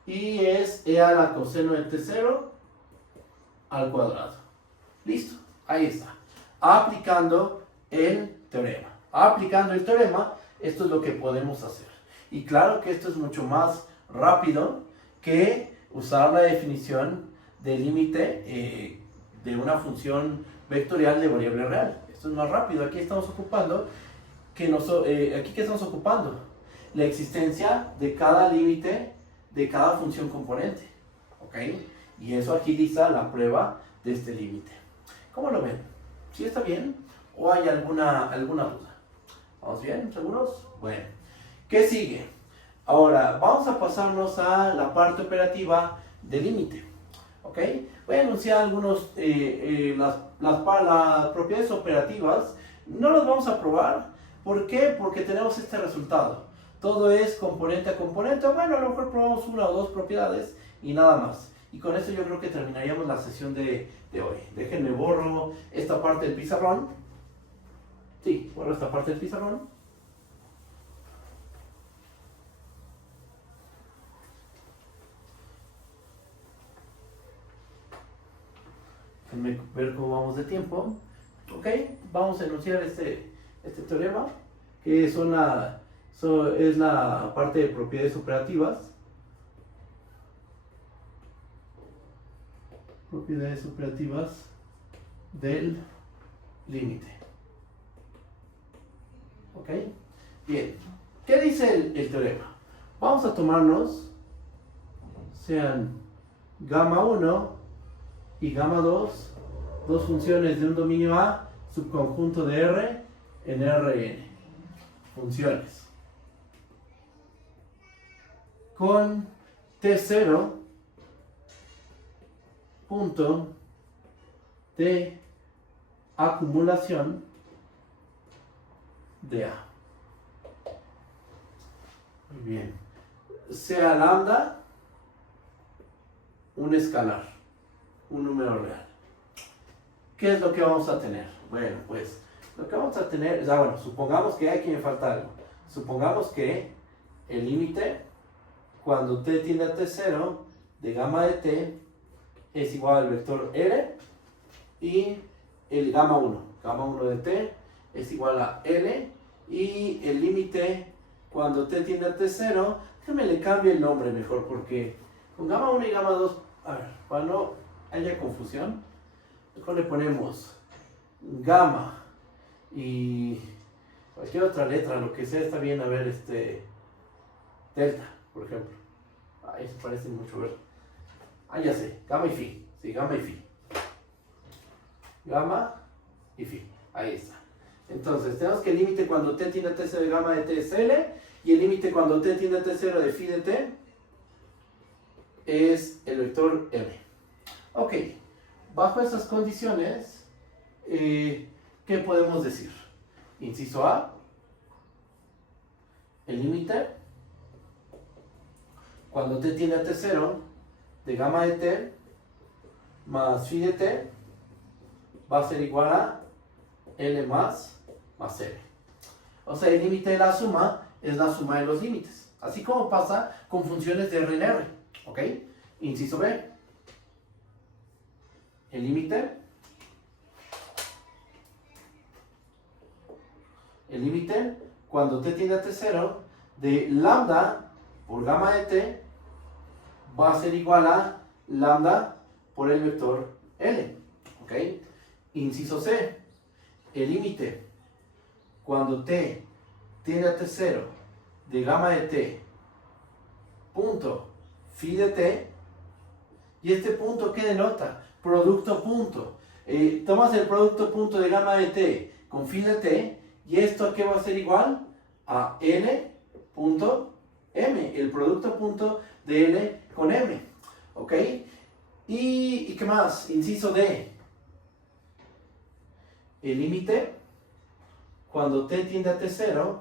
y es e a la coseno de t0 al cuadrado. Listo, ahí está. Aplicando el teorema. Esto es lo que podemos hacer. Y claro que esto es mucho más rápido que usar la definición del límite de una función vectorial de variable real. Esto es más rápido. Aquí estamos ocupando ¿qué estamos ocupando? La existencia de cada límite de cada función componente. ¿Ok? Y eso agiliza la prueba de este límite. ¿Cómo lo ven? ¿Sí está bien? ¿O hay alguna duda? ¿Vamos bien? ¿Seguros? Bueno. ¿Qué sigue? Ahora, vamos a pasarnos a la parte operativa del límite. ¿Ok? Voy a anunciar algunos, las propiedades operativas. No las vamos a probar. ¿Por qué? Porque tenemos este resultado. Todo es componente a componente. Bueno, a lo mejor probamos una o dos propiedades y nada más. Y con eso yo creo que terminaríamos la sesión de hoy. Déjenme borro esta parte del pizarrón. Sí, borro esta parte del pizarrón. Déjenme ver cómo vamos de tiempo. Ok, vamos a enunciar este teorema, que es la parte de propiedades operativas. Propiedades operativas del límite. ¿Ok? Bien. ¿Qué dice el teorema? Vamos a tomarnos, sean gamma 1 y gamma 2, dos funciones de un dominio A, subconjunto de R en Rn. Funciones. Con T0 punto de acumulación de A. Muy bien. Sea lambda un escalar, un número real. ¿Qué es lo que vamos a tener? Bueno, pues lo que vamos a tener, supongamos que aquí me falta algo. Supongamos que el límite cuando t tiende a t0 de gamma de t es igual al vector L y el gamma 1 de t es igual a L y el límite cuando t tiende a t0, déjame le cambie el nombre mejor porque con gamma 1 y gamma 2, a ver, para no haya confusión, mejor le ponemos gamma y cualquier otra letra, lo que sea está bien, a ver, delta, por ejemplo. Ahí se parecen mucho, ver. Ya sé, gamma y phi. Sí, gamma y phi. Gamma y phi. Ahí está. Entonces, tenemos que el límite cuando t tiende a t0 de gamma de t es L y el límite cuando t tiende a t0 de phi de t es el vector M. Ok, bajo esas condiciones, ¿qué podemos decir? Inciso A, el límite cuando t tiende a t0 de gamma de t más phi de t va a ser igual a L más L. O sea, el límite de la suma es la suma de los límites. Así como pasa con funciones de R en R. ¿Ok? Inciso B. El límite. El límite, cuando t tiende a t0, de lambda por gamma de t va a ser igual a lambda por el vector L. ¿Ok? Inciso C. El límite, cuando t tiende a t0 de gamma de t punto phi de t, y este punto, ¿qué denota? Producto punto. Tomas el producto punto de gamma de t con phi de t, y esto, ¿a qué va a ser igual? A n punto m, el producto punto de n con m. ¿Ok? ¿Y qué más? Inciso D. El límite, cuando t tiende a t0,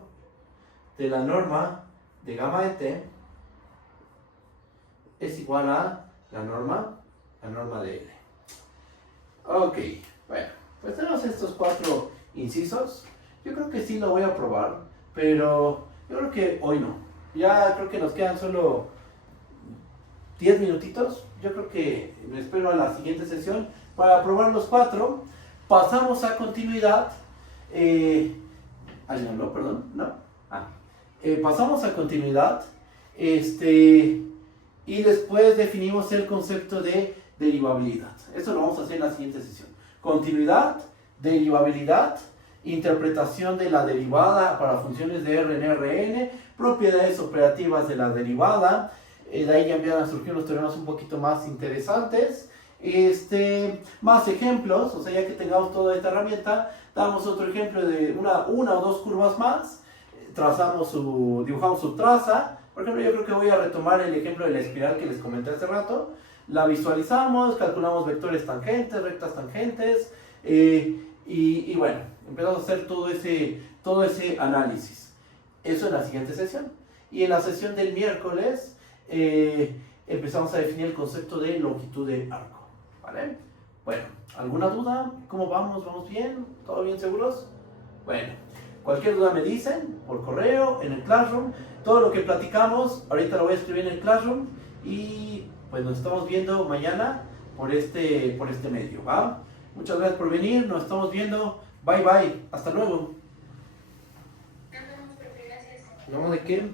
de la norma de gamma de t es igual a la norma de L. Ok, bueno, pues tenemos estos 4 incisos. Yo creo que sí lo voy a probar, pero yo creo que hoy no. Ya creo que nos quedan solo 10 minutitos. Yo creo que me espero a la siguiente sesión para probar los 4. Pasamos a continuidad. No, perdón, no. Pasamos a continuidad. Y después definimos el concepto de derivabilidad. Eso lo vamos a hacer en la siguiente sesión. Continuidad, derivabilidad, interpretación de la derivada para funciones de R en Rn, propiedades operativas de la derivada. De ahí ya empiezan a surgir unos teoremas un poquito más interesantes. Más ejemplos, o sea, ya que tengamos toda esta herramienta, damos otro ejemplo de una o dos curvas más, dibujamos su traza. Por ejemplo, yo creo que voy a retomar el ejemplo de la espiral que les comenté hace rato. La visualizamos, calculamos vectores tangentes, rectas tangentes, y bueno, empezamos a hacer todo ese análisis. Eso en la siguiente sesión. Y en la sesión del miércoles empezamos a definir el concepto de longitud de arco. ¿Vale? Bueno, ¿alguna duda? ¿Cómo vamos? ¿Vamos bien? ¿Todo bien seguros? Bueno, cualquier duda me dicen por correo, en el Classroom. Todo lo que platicamos, ahorita lo voy a escribir en el Classroom. Y pues nos estamos viendo mañana por este medio, ¿va? Muchas gracias por venir, nos estamos viendo. Bye bye, hasta luego. Nos vemos, profe, gracias. No, ¿de qué?